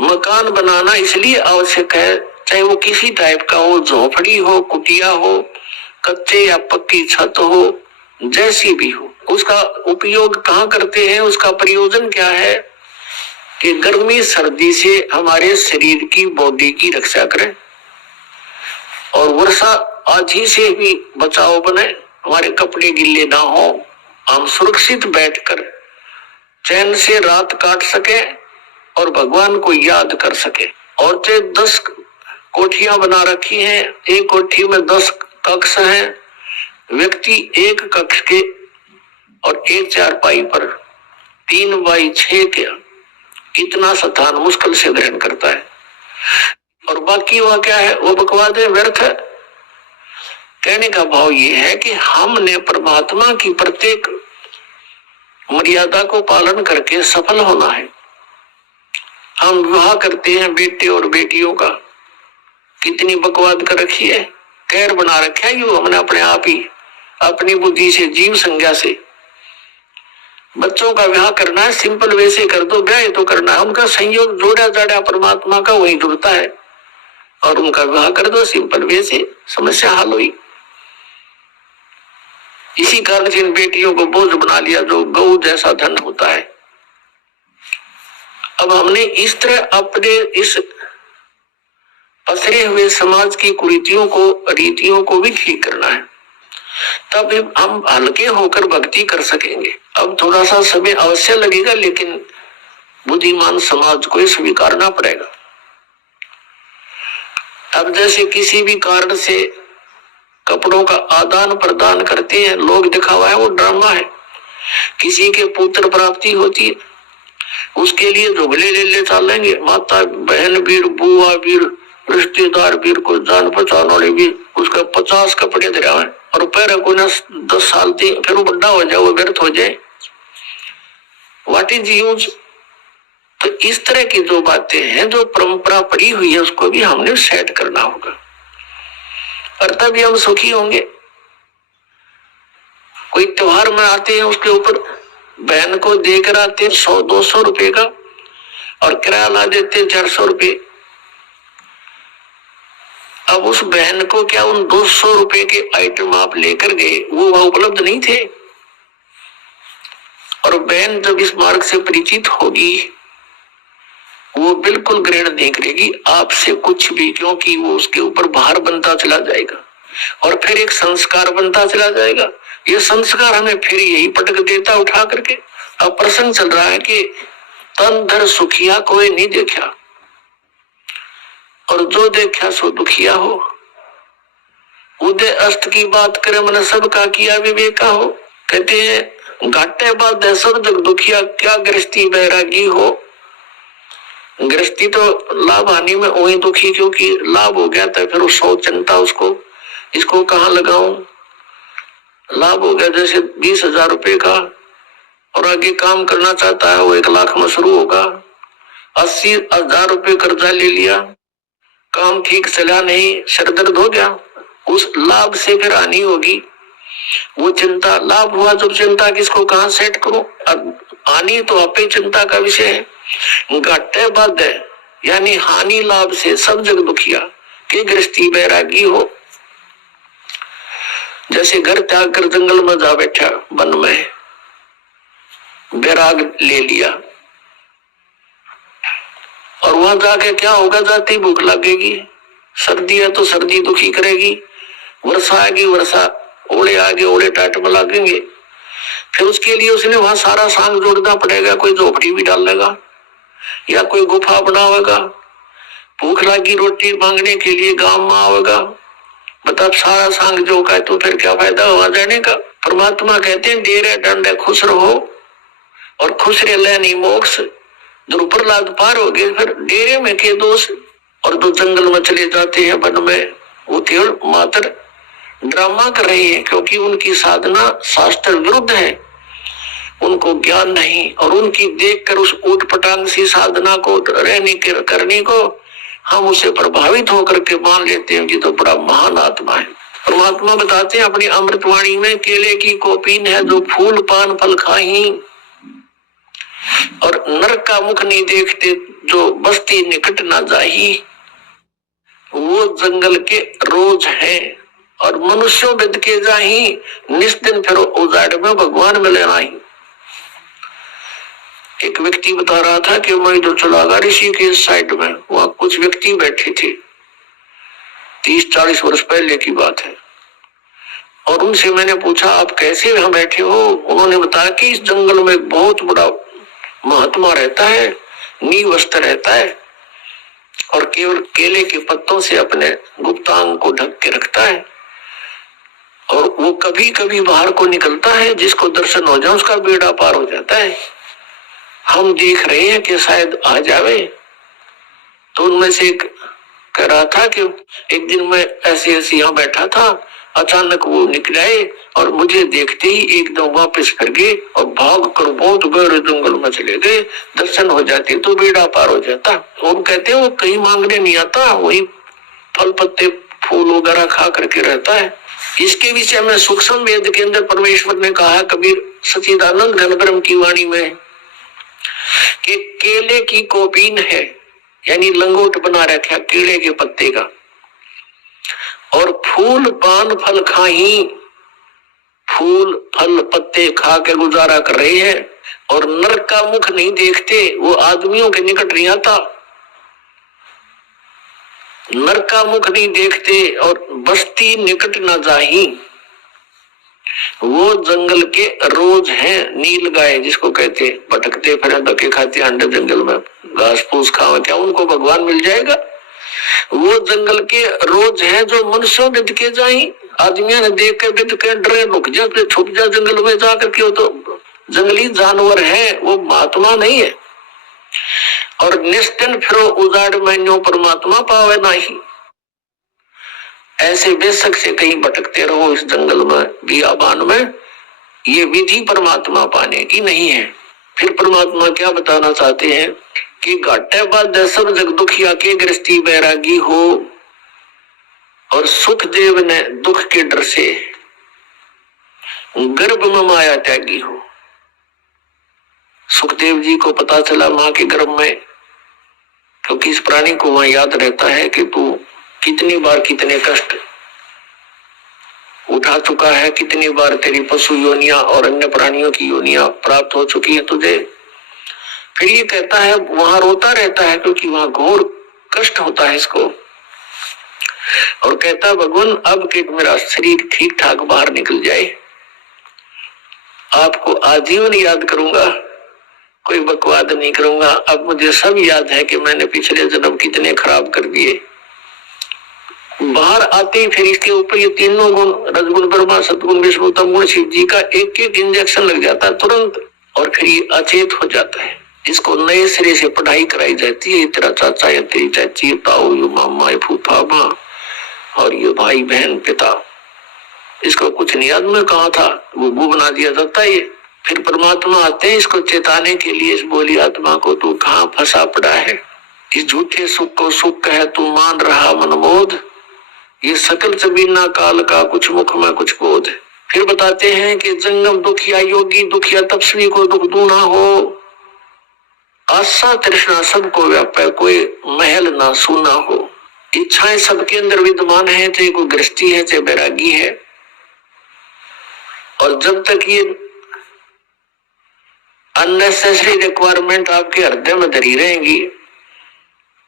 मकान बनाना इसलिए आवश्यक है, चाहे वो किसी टाइप का हो, झोपड़ी हो, कुटिया हो, कच्चे या पक्की छत हो, जैसी भी हो। उसका उपयोग कहाँ करते हैं, उसका प्रयोजन क्या है कि गर्मी सर्दी से हमारे शरीर की, बॉडी की रक्षा करें, और वर्षा आधी से भी बचाव बने, हमारे कपड़े गिल्ले ना हो, हम सुरक्षित बैठकर चैन से रात काट सके और भगवान को याद कर सके। और 10 कोठियां बना रखी हैं, एक कोठी में 10 कक्ष हैं, व्यक्ति एक कक्ष के और एक चारपाई पर 3x6 के कितना स्थान मुश्किल से ग्रहण करता है, और बाकी वह क्या है, वो बकवाद है, व्यर्थ है। कहने का भाव ये है कि हमने परमात्मा की प्रत्येक मर्यादा को पालन करके सफल होना है। हम विवाह करते हैं बेटे और बेटियों का, कितनी बकवाद कर रखी है, कैर बना रखा है, यो हमने अपने आप ही अपनी बुद्धि से, जीव संज्ञा से। बच्चों का विवाह करना है, सिंपल वे से कर दो, ब्याह तो करना है, उनका संयोग जोड़ा जाड़ा परमात्मा का वही जुड़ता है, और उनका विवाह कर दो सिंपल वे से, समस्या हल हुई। इसी कारण से इन बेटियों को बोझ बना लिया जो गौ जैसा धन होता है। अब हमने इस तरह अपने इस पसरे हुए समाज की कुरीतियों को, रीतियों को भी ठीक करना है, तब हम हल्के होकर भक्ति कर सकेंगे। अब थोड़ा सा समय अवश्य लगेगा, लेकिन बुद्धिमान समाज को स्वीकारना पड़ेगा। अब जैसे किसी भी कारण से कपड़ों का आदान प्रदान करते हैं लोग, दिखावा है, वो ड्रामा है। किसी के पुत्र प्राप्ति होती है, उसके लिए झुगले ले चलेंगे, माता बहन वीर, बुआ वीर, रिश्तेदार वीर, को जान पहचान वाले वीर, उसका 50 कपड़े धरा है, और पैर को ना 10 साल थे, फिर वो बड़ा हो जाए, वो व्यर्थ हो जाए, व्हाट इज यूज। तो इस तरह की जो बातें हैं, जो परंपरा पड़ी हुई है, उसको भी हमने सेट करना होगा, और तभी हम सुखी होंगे। कोई त्योहार मनाते हैं, उसके ऊपर बहन को देकर आते 100-200 रुपए का, और किराया ला देते 400 रुपए। अब उस बहन को क्या उन 200 रुपए के आइटम आप लेकर गए, वो वहां उपलब्ध नहीं थे, और बहन जब इस मार्ग से परिचित होगी वो बिल्कुल ग्रहण नहीं करेगी आपसे कुछ भी, क्योंकि वो उसके ऊपर भार बनता चला जाएगा, और फिर एक संस्कार बनता चला जाएगा। ये संस्कार हमें फिर यही पटक देता उठा करके। अब प्रसंग चल रहा है कि तन धर सुखिया कोई नहीं देखा, और जो देखा सो दुखिया हो। उदय अस्त की बात करे, मन सबका किया विवेका हो। कहते हैं घाटे बाद सब जग दुखिया, क्या गृहस्थी बैरागी हो। गृहस्थी तो लाभ हानि में वही दुखी, क्योंकि लाभ हो गया था फिर वो सोच चिंता उसको, इसको कहाँ लगाऊं। लाभ हो गया जैसे 20,000 रुपए का, और आगे काम करना चाहता है वो 1 लाख में शुरू होगा। 80,000 रुपए कर्जा ले लिया, काम ठीक चला नहीं, सर दर्द हो गया, उस लाभ से फिर हानि होगी। वो चिंता लाभ हुआ जब चिंता किसको कहां सेट करूं, हानि तो आपे चिंता का विषय है। घटे बद यानी हानि लाभ से सब जग दुखिया के गृहस्थी बैरागी हो। जैसे घर त्याग कर जंगल में जा बैठा, वन में बैराग ले लिया, और वहां जाके क्या होगा, जाती भूख लगेगी, सर्दी है तो सर्दी दुखी करेगी, वर्षा आएगी वर्षा, ओले आगे ओले टाट में लगेंगे। फिर उसके लिए उसने वहां सारा सांग जोड़ना पड़ेगा, कोई झोपड़ी भी डाल लेगा या कोई गुफा बनावेगा, भूख लगी रोटी मांगने के लिए गांव में आवेगा, मतलब सारा सांग जो का, तो फिर क्या फायदा हुआ जाने का। परमात्मा कहते हैं डेरे डंडे खुश रहो और खुश रह लेनी मोक्ष, जो प्रहलाद पार हो गए फिर डेरे में के दोष। और जो जंगल में चले जाते हैं वन में, वो केवल मात्र ड्रामा कर रहे हैं, क्योंकि उनकी साधना शास्त्र विरुद्ध है, उनको ज्ञान नहीं, और उनकी देखकर उस ऊट पटांग सी साधना को रहने के करने को हम उसे प्रभावित होकर के मान लेते हैं कि तो बड़ा महान आत्मा है। परमात्मा बताते हैं अपनी अमृतवाणी में, केले की कोपीन है जो फूल पान फल खाही, और नरक का मुख नहीं देखते जो बस्ती निकट ना जाही। वो जंगल के रोज है और मनुष्यों बिद के जाही, निस्दिन फिर उजाड़ में भगवान मिले नहीं। एक व्यक्ति बता रहा था कि मैं जो चलागा ऋषि के साइड में, वहां कुछ व्यक्ति बैठे थे, 30-40 वर्ष पहले की बात है, और उनसे मैंने पूछा आप कैसे यहाँ बैठे हो। उन्होंने बताया कि इस जंगल में एक बहुत बड़ा महात्मा रहता है, नीवस्त्र रहता है, और केवल केले के पत्तों से अपने गुप्तांग को ढक के रखता है, और वो कभी कभी बाहर को निकलता है, जिसको दर्शन हो जाए उसका बेड़ा पार हो जाता है। हम देख रहे हैं कि शायद आ जावे। तो उनमें से एक कह रहा था कि एक दिन मैं ऐसे ऐसे यहाँ बैठा था, अचानक वो निकल आए और मुझे देखते ही एकदम वापस कर गए और भाग कर बहुत गहरे जंगल में चले गए, दर्शन हो जाते तो बेड़ा पार हो जाता। वो कहते हैं वो कहीं मांगने नहीं आता, वही फल पत्ते फूल वगैरह खा करके रहता है। इसके विषय में सूक्ष्म वेद के अंदर परमेश्वर ने कहा, कबीर सच्चिदानंद घन ब्रह्म की वाणी में, कि केले की कोपीन है, यानी लंगोट बना रखा केले के पत्ते का, और फूल पान फल खाही, फूल फल पत्ते खा के गुजारा कर रहे हैं, और नरक का मुख नहीं देखते, वो आदमियों के निकट नहीं आता, नरक का मुख नहीं देखते, और बस्ती निकट न जाही। वो जंगल के रोज हैं, नील गाय जिसको कहते, भटकते फिर धक्के खाते अंडे जंगल में, घास फूस खाओ, क्या उनको भगवान मिल जाएगा। वो जंगल के रोज हैं जो मनुष्यों बिद के जाई, आदमियों ने देख के बिद के डरे, रुक जा छुप जा जंगल में जाकर के, वो तो जंगली जानवर है, वो महात्मा नहीं है। और निस्तिन फिरो उजाड़ में परमात्मा पावे नहीं। ऐसे बेशक से कहीं भटकते रहो इस जंगल में बियाबान में, ये विधि परमात्मा पाने की नहीं है। फिर परमात्मा क्या बताना चाहते हैं कि घाटे बाद सब जग दुखिया के गृहस्थी बैरागी हो, और सुखदेव ने दुख के डर से गर्भ में माया त्यागी हो। सुखदेव जी को पता चला मां के गर्भ में, क्योंकि इस प्राणी को वहां याद रहता है कि तू कितनी बार कितने कष्ट उठा चुका है, कितनी बार तेरी पशु योनिया और अन्य प्राणियों की योनिया प्राप्त हो चुकी है तुझे। फिर ये कहता है, वहां रोता रहता है क्योंकि वहां घोर कष्ट होता है इसको, और कहता है भगवान अब कि मेरा शरीर ठीक ठाक बाहर निकल जाए, आपको आजीवन याद करूंगा, कोई बकवाद नहीं करूंगा। अब मुझे सब याद है कि मैंने पिछले जन्म कितने खराब कर दिए। बाहर आते ही फिर इसके ऊपर ये तीनों गुण, रजगुण ब्रह्मा, सतगुण विष्णु, तमगुण शिव जी का एक एक इंजेक्शन लग जाता है तुरंत, और फिर ये अचेत हो जाता है। इसको नए सिरे से पढ़ाई कराई जाती है, तेरा चाचा या तेरी चाची, ताऊ, ये मामा, ये फूफा, माँ, और ये भाई बहन पिता, इसको कुछ नहीं याद में कहा था, वो बना दिया जाता है। फिर परमात्मा आते हैं इसको चेताने के लिए, इस बोली आत्मा को, तू कहाँ फंसा पड़ा है, इस झूठे सुख को सुख कहे तू मान रहा मनमोद, ये सकल जबीना काल का कुछ मुख में कुछ बोध। फिर बताते हैं कि जंगम दुखिया योगी दुखिया तपस्वी को दुख दूना हो, आशा तृष्णा सबको व्यापे कोई महल ना सूना हो। इच्छाएं सबके अंदर विद्यमान है, चाहे कोई गृहस्थी है चाहे बैरागी है। और जब तक ये अननेसेसरी रिक्वायरमेंट आपके हृदय में धरी रहेंगी,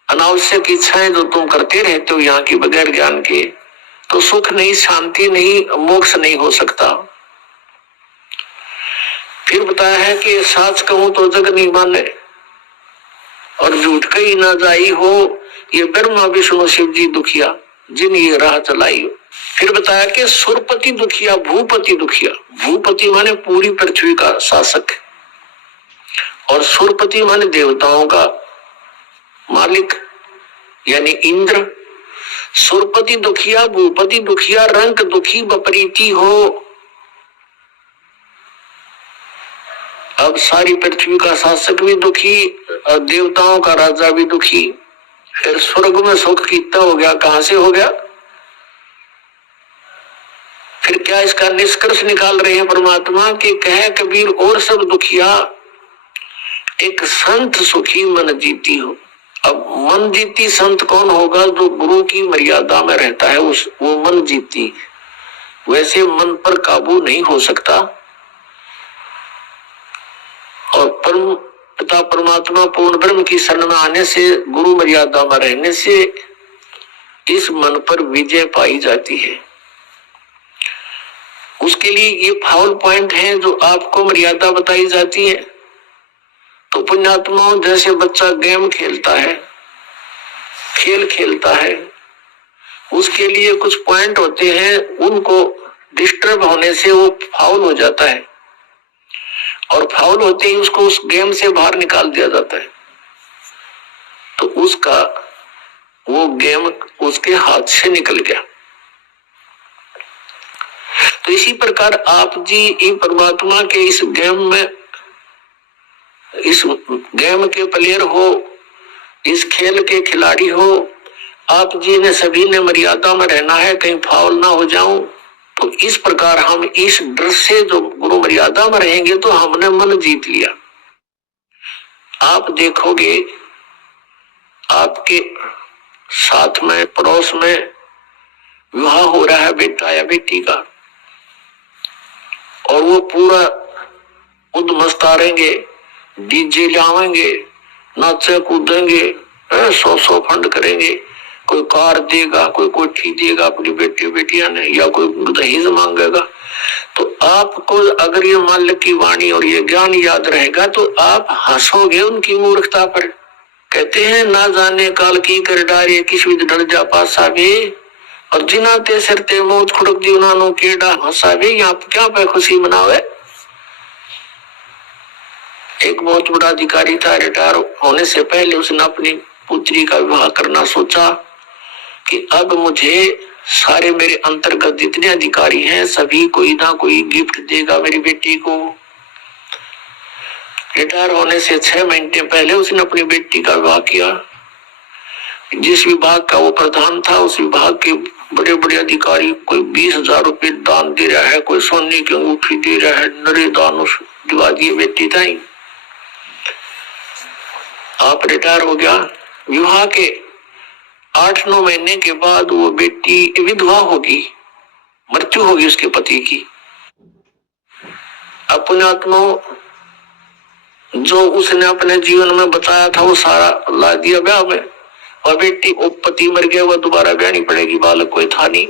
अनावश्यक इच्छाएं जो तुम करते रहते हो यहाँ की बगैर ज्ञान के, तो सुख नहीं, शांति नहीं, मोक्ष नहीं हो सकता। फिर बताया है कि साच कहूं तो जग नहीं माने और झूठ कही ना जाई हो, ये ब्रह्मा विष्णु शिव जी दुखिया जिन ये राह चलाई हो। फिर बताया कि सुरपति दुखिया भूपति दुखिया, भूपति माने पूरी पृथ्वी का शासक और सुरपति माने देवताओं का मालिक यानी इंद्र। सुरपति दुखिया भूपति दुखिया रंग दुखी विपरीती हो। अब सारी पृथ्वी का शासक भी दुखी और देवताओं का राजा भी दुखी। फिर स्वर्ग में सुख कितना हो गया, कहां से हो गया? फिर क्या इसका निष्कर्ष निकाल रहे हैं परमात्मा कि कहे कबीर और सब दुखिया एक संत सुखी मन जीती हो। अब मन जीती संत कौन होगा? जो गुरु की मर्यादा में रहता है वो मन जीती। वैसे मन पर काबू नहीं हो सकता और परम पिता परमात्मा पूर्ण ब्रह्म की शरण में आने से, गुरु मर्यादा में रहने से इस मन पर विजय पाई जाती है। उसके लिए ये फाउल पॉइंट है जो आपको मर्यादा बताई जाती है। तो पुण्यात्माओं, जैसे बच्चा गेम खेलता है, खेल खेलता है, उसके लिए कुछ पॉइंट होते हैं, उनको डिस्टर्ब होने से वो फाउल हो जाता है और फाउल होते ही उसको उस गेम से बाहर निकाल दिया जाता है। तो उसका वो गेम उसके हाथ से निकल गया। तो इसी प्रकार आप जी परमात्मा के इस गेम के प्लेयर हो, इस खेल के खिलाड़ी हो। आप जी ने सभी ने मर्यादा में रहना है, कहीं फाउल ना हो जाऊं। तो इस प्रकार हम इस डर से जो गुरु मर्यादा में रहेंगे तो हमने मन जीत लिया। आप देखोगे आपके साथ में पड़ोस में विवाह हो रहा है बेटा या बेटी का, और वो पूरा उद्मस्ता रहेंगे, डीजे लावेंगे, नाचे कूदेंगे, 100 फंड करेंगे, कोई कार देगा, कोई कोठी देगा अपनी बेटी बेटियां ने, या कोई दहेज मांगेगा। तो आपको अगर ये माल्य की वाणी और ये ज्ञान याद रहेगा तो आप हंसोगे उनकी मूर्खता पर। कहते हैं ना जाने काल की कर डारे किस विध डर जा पासा वे, और जिना ते सिर ते मौत खुड़क दी उन्होंने केड़ा हंसा वे। यहाँ क्या पे खुशी मनावे? एक बहुत बड़ा अधिकारी था, रिटायर होने से पहले उसने अपनी पुत्री का विवाह करना सोचा कि अब मुझे सारे मेरे अंतर्गत जितने अधिकारी हैं सभी कोई ना कोई गिफ्ट देगा मेरी बेटी को। रिटायर होने से 6 महीने पहले उसने अपनी बेटी का विवाह किया। जिस विभाग का वो प्रधान था, उस विभाग के बड़े बड़े अधिकारी कोई 20,000 रुपए दान दे रहा है, कोई सोने की अंगूठी दे रहा है, नरे दान दिवा दिए बेटी ताई। आप रिटायर हो गया। विवाह के 8-9 महीने के बाद वो बेटी विधवा होगी, मृत्यु होगी उसके पति की। पुण्यात्मा जो उसने अपने जीवन में बताया था वो सारा ला दिया ब्याह में, और बेटी पति मर गया, वो दोबारा ब्याहनी पड़ेगी, बालक कोई था नहीं।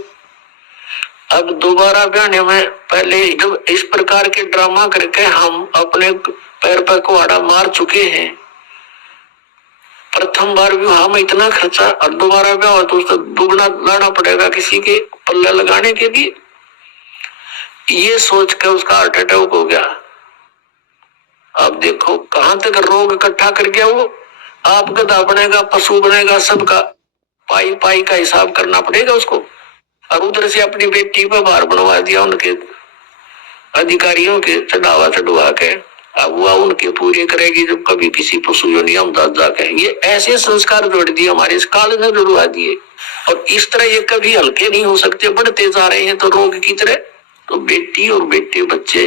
अब दोबारा ब्याहने में पहले जब इस प्रकार के ड्रामा करके हम अपने पैर पर कुहाड़ा मार चुके हैं, प्रथम बार विवाह में इतना खर्चा और दोबारा ब्याह तो उसका दुगना लाना पड़ेगा किसी के पल्ला लगाने के लिए। ये सोच कर उसका हार्ट अटैक हो गया। अब देखो कहां तक रोग इकट्ठा कर गया वो। आप गधा बनेगा, पशु बनेगा, सबका पाई पाई का हिसाब करना पड़ेगा उसको। और उधर से अपनी बेटी पर भार बनवा दिया उनके अधिकारियों के, चढ़वा के। अब वह उनके पूरे करेगी जब कभी किसी पशु जो नियम जाके। ये ऐसे संस्कार जोड़ दिए हमारे इस काल ने, जुड़वा दिए। और इस तरह ये कभी हल्के नहीं हो सकते, बढ़ते जा रहे हैं तो रोग की तरह। तो बेटी और बेटे बच्चे,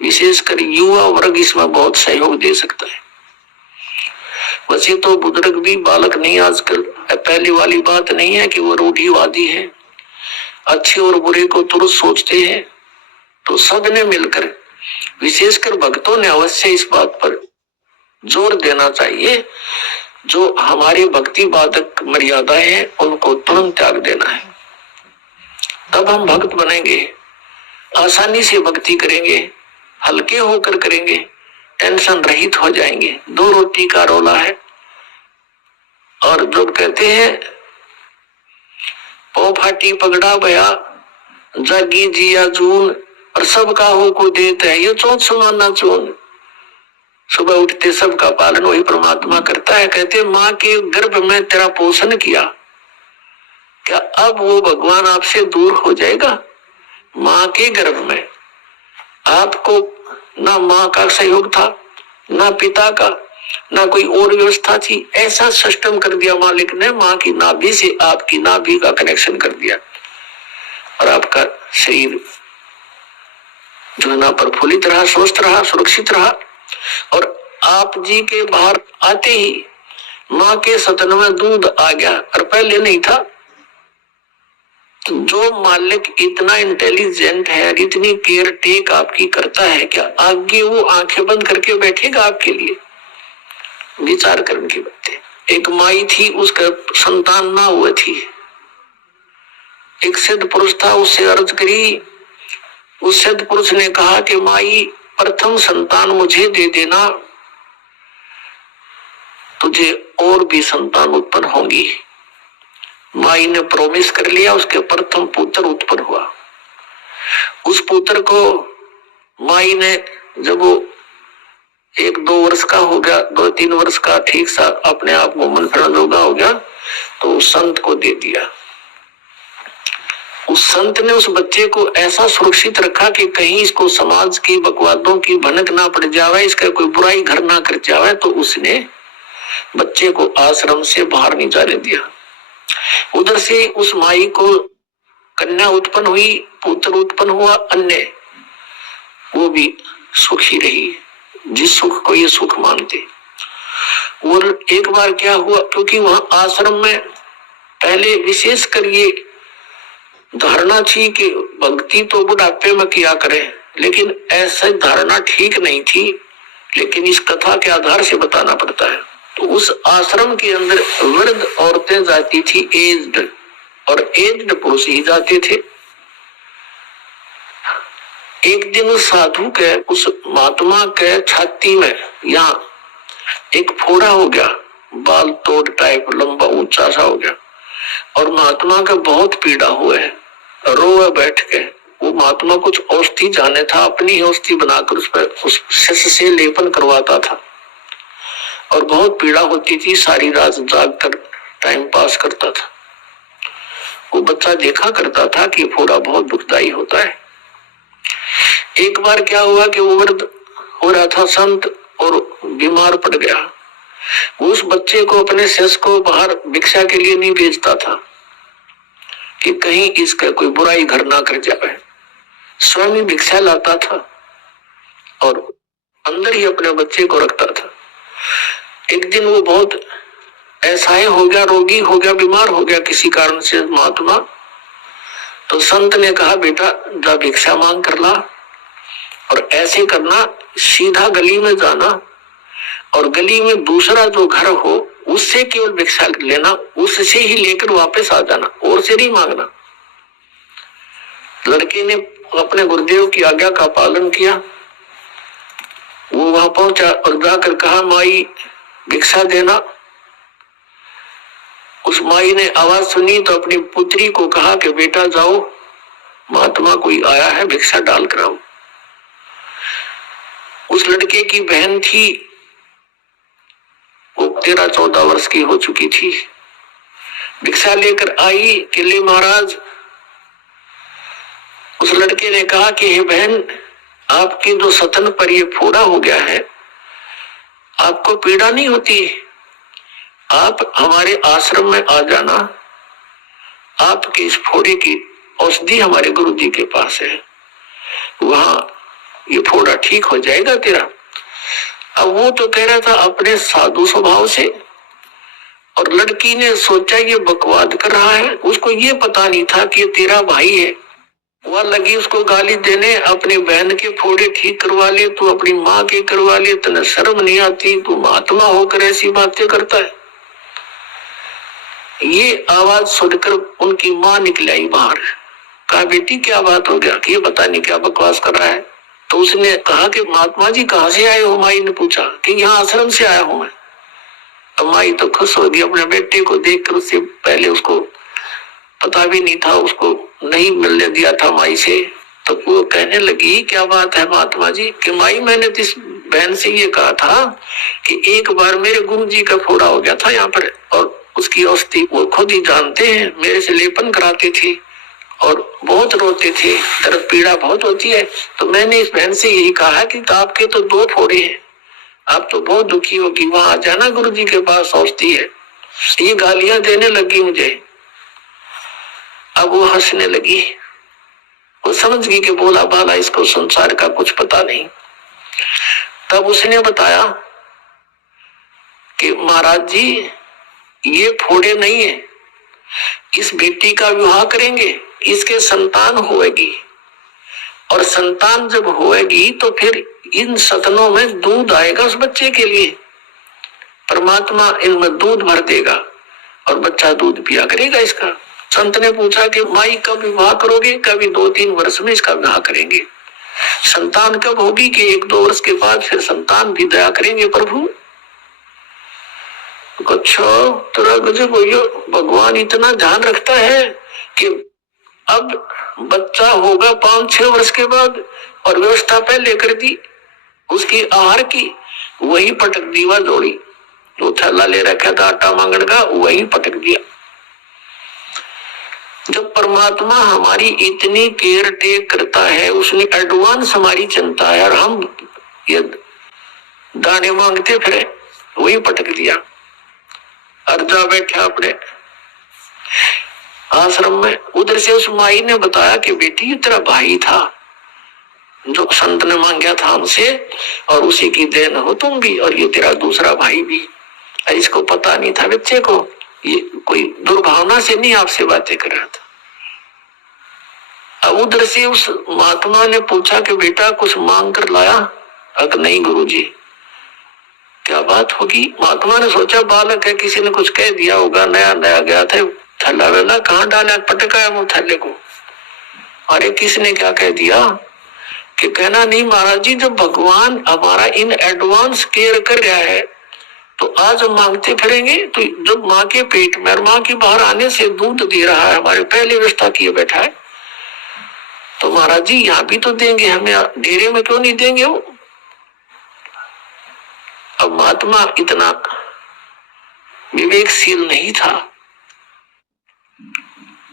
विशेषकर युवा वर्ग इसमें बहुत सहयोग दे सकता है। वैसे तो बुजुर्ग भी बालक नहीं आजकल, पहले वाली बात नहीं है कि वो रूढ़िवादी है, अच्छे और बुरे को तुरंत सोचते हैं। तो सबने मिलकर, विशेषकर भक्तों ने अवश्य इस बात पर जोर देना चाहिए, जो हमारी भक्ति बाधक मर्यादाएं हैं उनको तुरंत त्याग देना है। तब हम भक्त बनेंगे, आसानी से भक्ति करेंगे, हल्के होकर करेंगे, टेंशन रहित हो जाएंगे। दो रोटी का रोला है। और जब कहते हैं पौ फाटी पगड़ा बया, जागी जिया जून, और सबका हो को देता है, ये चौथ समाना चून। सुबह उठते सबका पालन वही परमात्मा करता है। कहते माँ के गर्भ में तेरा पोषण किया, क्या अब वो भगवान आपसे दूर हो जाएगा? माँ के गर्भ में आपको ना माँ का सहयोग था, ना पिता का, ना कोई और व्यवस्था थी। ऐसा सिस्टम कर दिया मालिक ने, माँ की नाभि से आपकी नाभि का कनेक्शन कर दिया, और आपका शरीर जो है ना प्रफुल्लित रहा, स्वस्थ रहा, सुरक्षित रहा। और आप जी के बाहर आते ही माँ के स्तन में दूध आ गया, और पहले नहीं था। जो मालिक इतना इंटेलिजेंट है, इतनी केयर टेक आपकी करता है, क्या आगे वो आंखें बंद करके बैठेगा आपके लिए? विचार करने की बात है। एक माई थी, उसका संतान ना हुआ थी। एक सिद्ध पुरुष था, उससे अर्ज करी। उस सिद्ध पुरुष ने कहा कि माई प्रथम संतान मुझे दे देना, तुझे और भी संतान उत्पन्न होंगी। माई ने प्रॉमिस कर लिया, उसके प्रथम पुत्र उत्पन्न हुआ। उस पुत्र को माई ने जब वो 1-2 वर्ष का हो गया, 2-3 वर्ष का ठीक सा अपने आप घूमन फिरन जोगा हो गया, तो उस संत को दे दिया। उस संत ने उस बच्चे को ऐसा सुरक्षित रखा कि कहीं इसको समाज की बकवादों की भनक ना पड़ जावे, इसका कोई बुराई घर ना कर जावे, तो उसने बच्चे को आश्रम से बाहर नहीं जाने दिया। उधर से उस माई को कन्या उत्पन्न हुई, पुत्र उत्पन्न हुआ, अन्य वो भी सुखी रही, जिस सुख को ये सुख मानते। और एक बार क्या हुआ, क्योंकि वहां आश्रम में पहले विशेष कर ये धारणा थी कि भक्ति तो बुढ़ापे में किया करें, लेकिन ऐसा धारणा ठीक नहीं थी। लेकिन इस कथा के आधार से बताना पड़ता है। तो उस आश्रम के अंदर वृद्ध औरतें जाती थी, एज्ड, और एज्ड पुरुष ही जाते थे। एक दिन उस साधु के, उस महात्मा के छाती में यहाँ एक फोड़ा हो गया, बाल तोड़ टाइप, लंबा ऊंचा सा हो गया, और महात्मा का बहुत पीड़ा हुआ है। रोए बैठ के, वो महात्मा कुछ औषधि जाने था, अपनी औषधि बनाकर उस पर उस शिष्य से लेपन करवाता था, और बहुत पीड़ा होती थी। सारी रात जाग कर टाइम पास करता था। वो बच्चा देखा करता था कि फोड़ा बहुत दुखदाई होता है। एक बार क्या हुआ कि वो वृद्ध हो रहा था संत, और बीमार पड़ गया। उस बच्चे को, अपने शिष्य को बाहर भिक्षा के लिए नहीं भेजता था कि कहीं इसका कोई बुराई घर ना कर जाए। स्वयं ही भिक्षा लाता था और अंदर ही अपने बच्चे को रखता था। एक दिन वो बहुत ऐसा हो गया, रोगी हो गया, बीमार हो गया किसी कारण से महात्मा। तो संत ने कहा, बेटा जा भिक्षा मांग कर ला, और ऐसे करना, सीधा गली में जाना, और गली में दूसरा जो घर हो उससे केवल भिक्षा लेना, उससे ही लेकर वापस आ जाना, और से नहीं मांगना। लड़के ने अपने गुरुदेव की आज्ञा का पालन किया। वो वहां पहुंचा और जाकर कहा, माई भिक्षा देना। उस माई ने आवाज सुनी तो अपनी पुत्री को कहा कि बेटा जाओ, महात्मा कोई आया है, भिक्षा डाल कर आओ। उस लड़के की बहन थी, वो 13-14 वर्ष की हो चुकी थी। भिक्षा लेकर आई कि ले महाराज। उस लड़के ने कहा कि हे बहन, आपके जो स्तन पर ये फोड़ा हो गया है, आपको पीड़ा नहीं होती? आप हमारे आश्रम में आ जाना, आपके इस फोड़े की औषधि हमारे गुरु जी के पास है। वहां ये फोड़ा ठीक हो जाएगा तेरा। अब वो तो कह रहा था अपने साधु स्वभाव से, और लड़की ने सोचा ये बकवाद कर रहा है। उसको ये पता नहीं था कि ये तेरा भाई है। वह लगी उसको गाली देने, अपनी बहन के फोड़े ठीक करवा ले, तू अपनी माँ के करवा ले, तने शर्म नहीं आती, तू महात्मा होकर ऐसी बातें करता है। ये आवाज सुनकर उनकी माँ निकल आई बाहर। कहा बेटी क्या बात हो गया कि ये पता नहीं क्या बकवास कर रहा है। तो उसने कहा कि महात्मा जी कहाँ से आए हो? माई ने पूछा कि यहाँ आश्रम से आया हूं मैं। तो माई तो खुश हो गई अपने बेटे को देखकर। उससे पहले उसको पता भी नहीं था, उसको नहीं मिलने दिया था माई से। तो वो कहने लगी क्या बात है महात्मा जी कि माई मैंने इस बहन से ये कहा था कि एक बार मेरे गुरुजी का फोड़ा हो गया था यहाँ पर, और उसकी औषधि वो खुद ही जानते हैं, मेरे से लेपन कराते थे और बहुत रोते थे, दर्द पीड़ा बहुत होती है। तो मैंने इस बहन से यही कहा कि आपके तो 2 फोड़े हैं, आप तो बहुत दुखी होगी, वहां आ जाना गुरुजी के पास औषधि है। ये गालियां देने लगी मुझे। अब वो हंसने लगी। वो समझ गई कि बोला बाला इसको संसार का कुछ पता नहीं। तब उसने बताया कि महाराज जी ये फोड़े नहीं है, इस बेटी का विवाह करेंगे, इसके संतान होएगी, और संतान जब होएगी तो फिर इन सतनों में दूध आएगा उस बच्चे के लिए। परमात्मा इनमें दूध भर देगा और बच्चा दूध पिया करेगा इसका। संत ने पूछा कि माई कब विवाह करोगे? कभी 2-3 वर्ष में इसका विवाह करेंगे। संतान कब होगी? कि 1-2 वर्ष के बाद फिर संतान भी दया करेंगे प्रभु। अच्छा तेरा गजब भैया, भगवान इतना ध्यान रखता है कि अब बच्चा होगा 5-6 वर्ष के बाद, और व्यवस्था पहले कर दी उसकी आहार की, वही पटक दी वह जोड़ी जो थैला ले रखा था आटा मांगने का, वही पटक दिया। जब परमात्मा हमारी इतनी केयर टेक करता है, उसने एडवांस हमारी चिंता है, और हम ये दाने मांगते फिरे, वही पटक दिया। अर्जा बैठा अपने आश्रम में। उधर से उस माई ने बताया कि बेटी ये तेरा भाई था जो संत ने मांगा था हमसे, और उसी की देन हो तुम भी, और ये तेरा दूसरा भाई भी। इसको पता नहीं था बच्चे को, ये कोई दुर्भावना से नहीं आपसे बातें कर रहा था। अब उधर से उस महात्मा ने पूछा कि बेटा कुछ मांग कर लाया? अगर नहीं गुरुजी। क्या बात होगी? महात्मा ने सोचा बालक है, किसी ने कुछ कह दिया होगा, नया नया गया था, थैला वेला कहाँ डाला, पटकाया मुंह थैले को। अरे किसने क्या कह दिया? कि कहना नहीं महाराज जी, जब भगवान हमारा इन एडवांस केयर कर रहा है तो आज हम मांगते फिरेंगे, तो जब माँ के पेट में और माँ के बाहर आने से दूध दे रहा है, हमारे पहले व्यवस्था किए बैठा है, तो महाराज जी यहाँ भी तो देंगे, हमें डेरे में क्यों नहीं देंगे वो? अब महात्मा इतना विवेकशील नहीं था।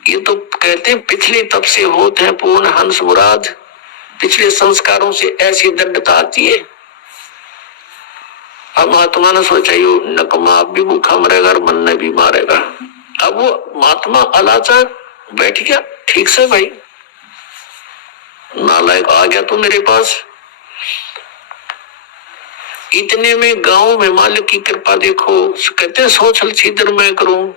ये तो कहते हैं पिछले तप से होते हैं पूर्ण हंस मुराद, पिछले संस्कारों से ऐसी दंडता आती है। अब महात्मा ने सोचा यू नकमा आप भी भूखा मरेगा और मन ने भी मारेगा। अब वो महात्मा अलाचार बैठ गया, ठीक से भाई नालायक आ गया तो मेरे पास। इतने में गांव में मालिक की कृपा देखो, कहते हैं सोचल छिद्र मैं करूं।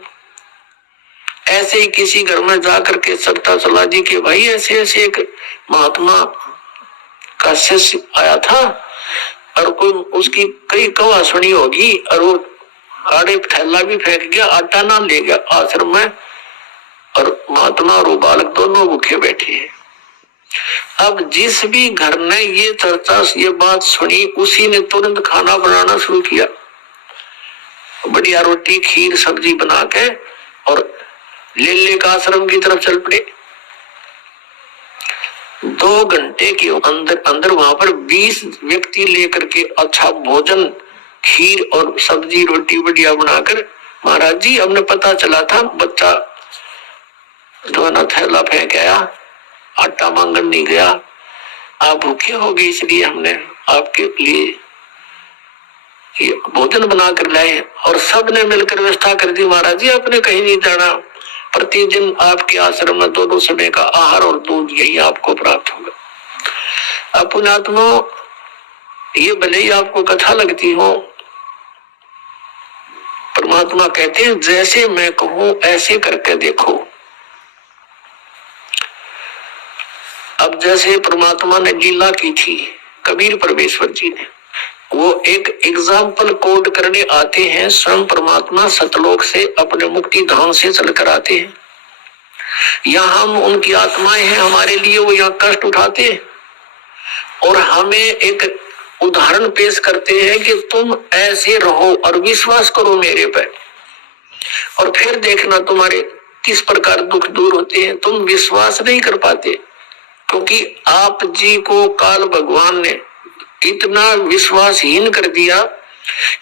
ऐसे ही किसी घर में जाकर के सरता चला जी के भाई ऐसे ऐसे एक महात्मा का शिष्य आया था, और कोई उसकी कई कवा सुनी होगी, और वो आड़े थैला भी फेंक गया, आटा ना ले गया आश्रम में, और महात्मा और वो बालक दोनों भूखे बैठे हैं। अब जिस भी घर ने ये चर्चा ये बात सुनी, उसी ने तुरंत खाना बनाना शुरू किया। बढ़िया रोटी खीर सब्जी बना के और ले का आश्रम की तरफ चल पड़े। 2 घंटे के अंदर अंदर वहां पर 20 व्यक्ति लेकर के अच्छा भोजन खीर और सब्जी रोटी बढ़िया बनाकर, महाराज जी हमने पता चला था बच्चा जो है ना थैला फेंक आया, आटा मांगन नहीं गया, आप भूखे हो गए इसलिए हमने आपके लिए ये भोजन बनाकर लाए, और सबने मिलकर व्यवस्था कर दी। महाराज जी आपने कहीं नहीं जाना, प्रतिदिन आपके आश्रम में 2-2 समय का आहार और दूध यही आपको प्राप्त होगा। पुण्यात्मा, ये भले ही आपको कथा लगती हो, परमात्मा कहते हैं जैसे मैं कहूं ऐसे करके देखो। अब जैसे परमात्मा ने लीला की थी कबीर परमेश्वर जी ने, वो एक एग्जाम्पल कोड करने आते हैं। स्वयं परमात्मा सतलोक से अपने मुक्ति धाम से चलकर आते हैं। यहाँ हम उनकी आत्माएं हैं, हमारे लिए वो यहाँ कष्ट उठाते हैं और हमें एक उदाहरण पेश करते हैं कि तुम ऐसे रहो और विश्वास करो मेरे पे, और फिर देखना तुम्हारे किस प्रकार दुख दूर होते हैं। तुम विश्वास नहीं कर पाते क्योंकि आप जी को काल भगवान ने इतना विश्वासहीन कर दिया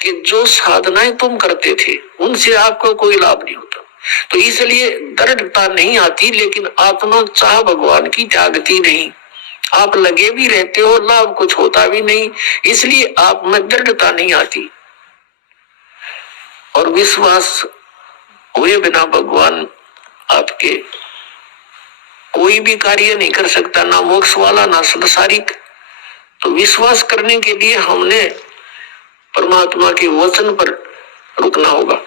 कि जो साधनाएं तुम करते थे उनसे आपको कोई लाभ नहीं होता। तो इसलिए दृढ़ता नहीं आती, लेकिन आत्मा चाह भगवान की त्यागती नहीं। आप लगे भी रहते हो, लाभ कुछ होता भी नहीं, इसलिए आप में दृढ़ता नहीं आती। और विश्वास हुए बिना भगवान आपके कोई भी कार्य नहीं कर सकता, ना मोक्ष वाला ना संसारिक। तो विश्वास करने के लिए हमने परमात्मा के वचन पर रुकना होगा।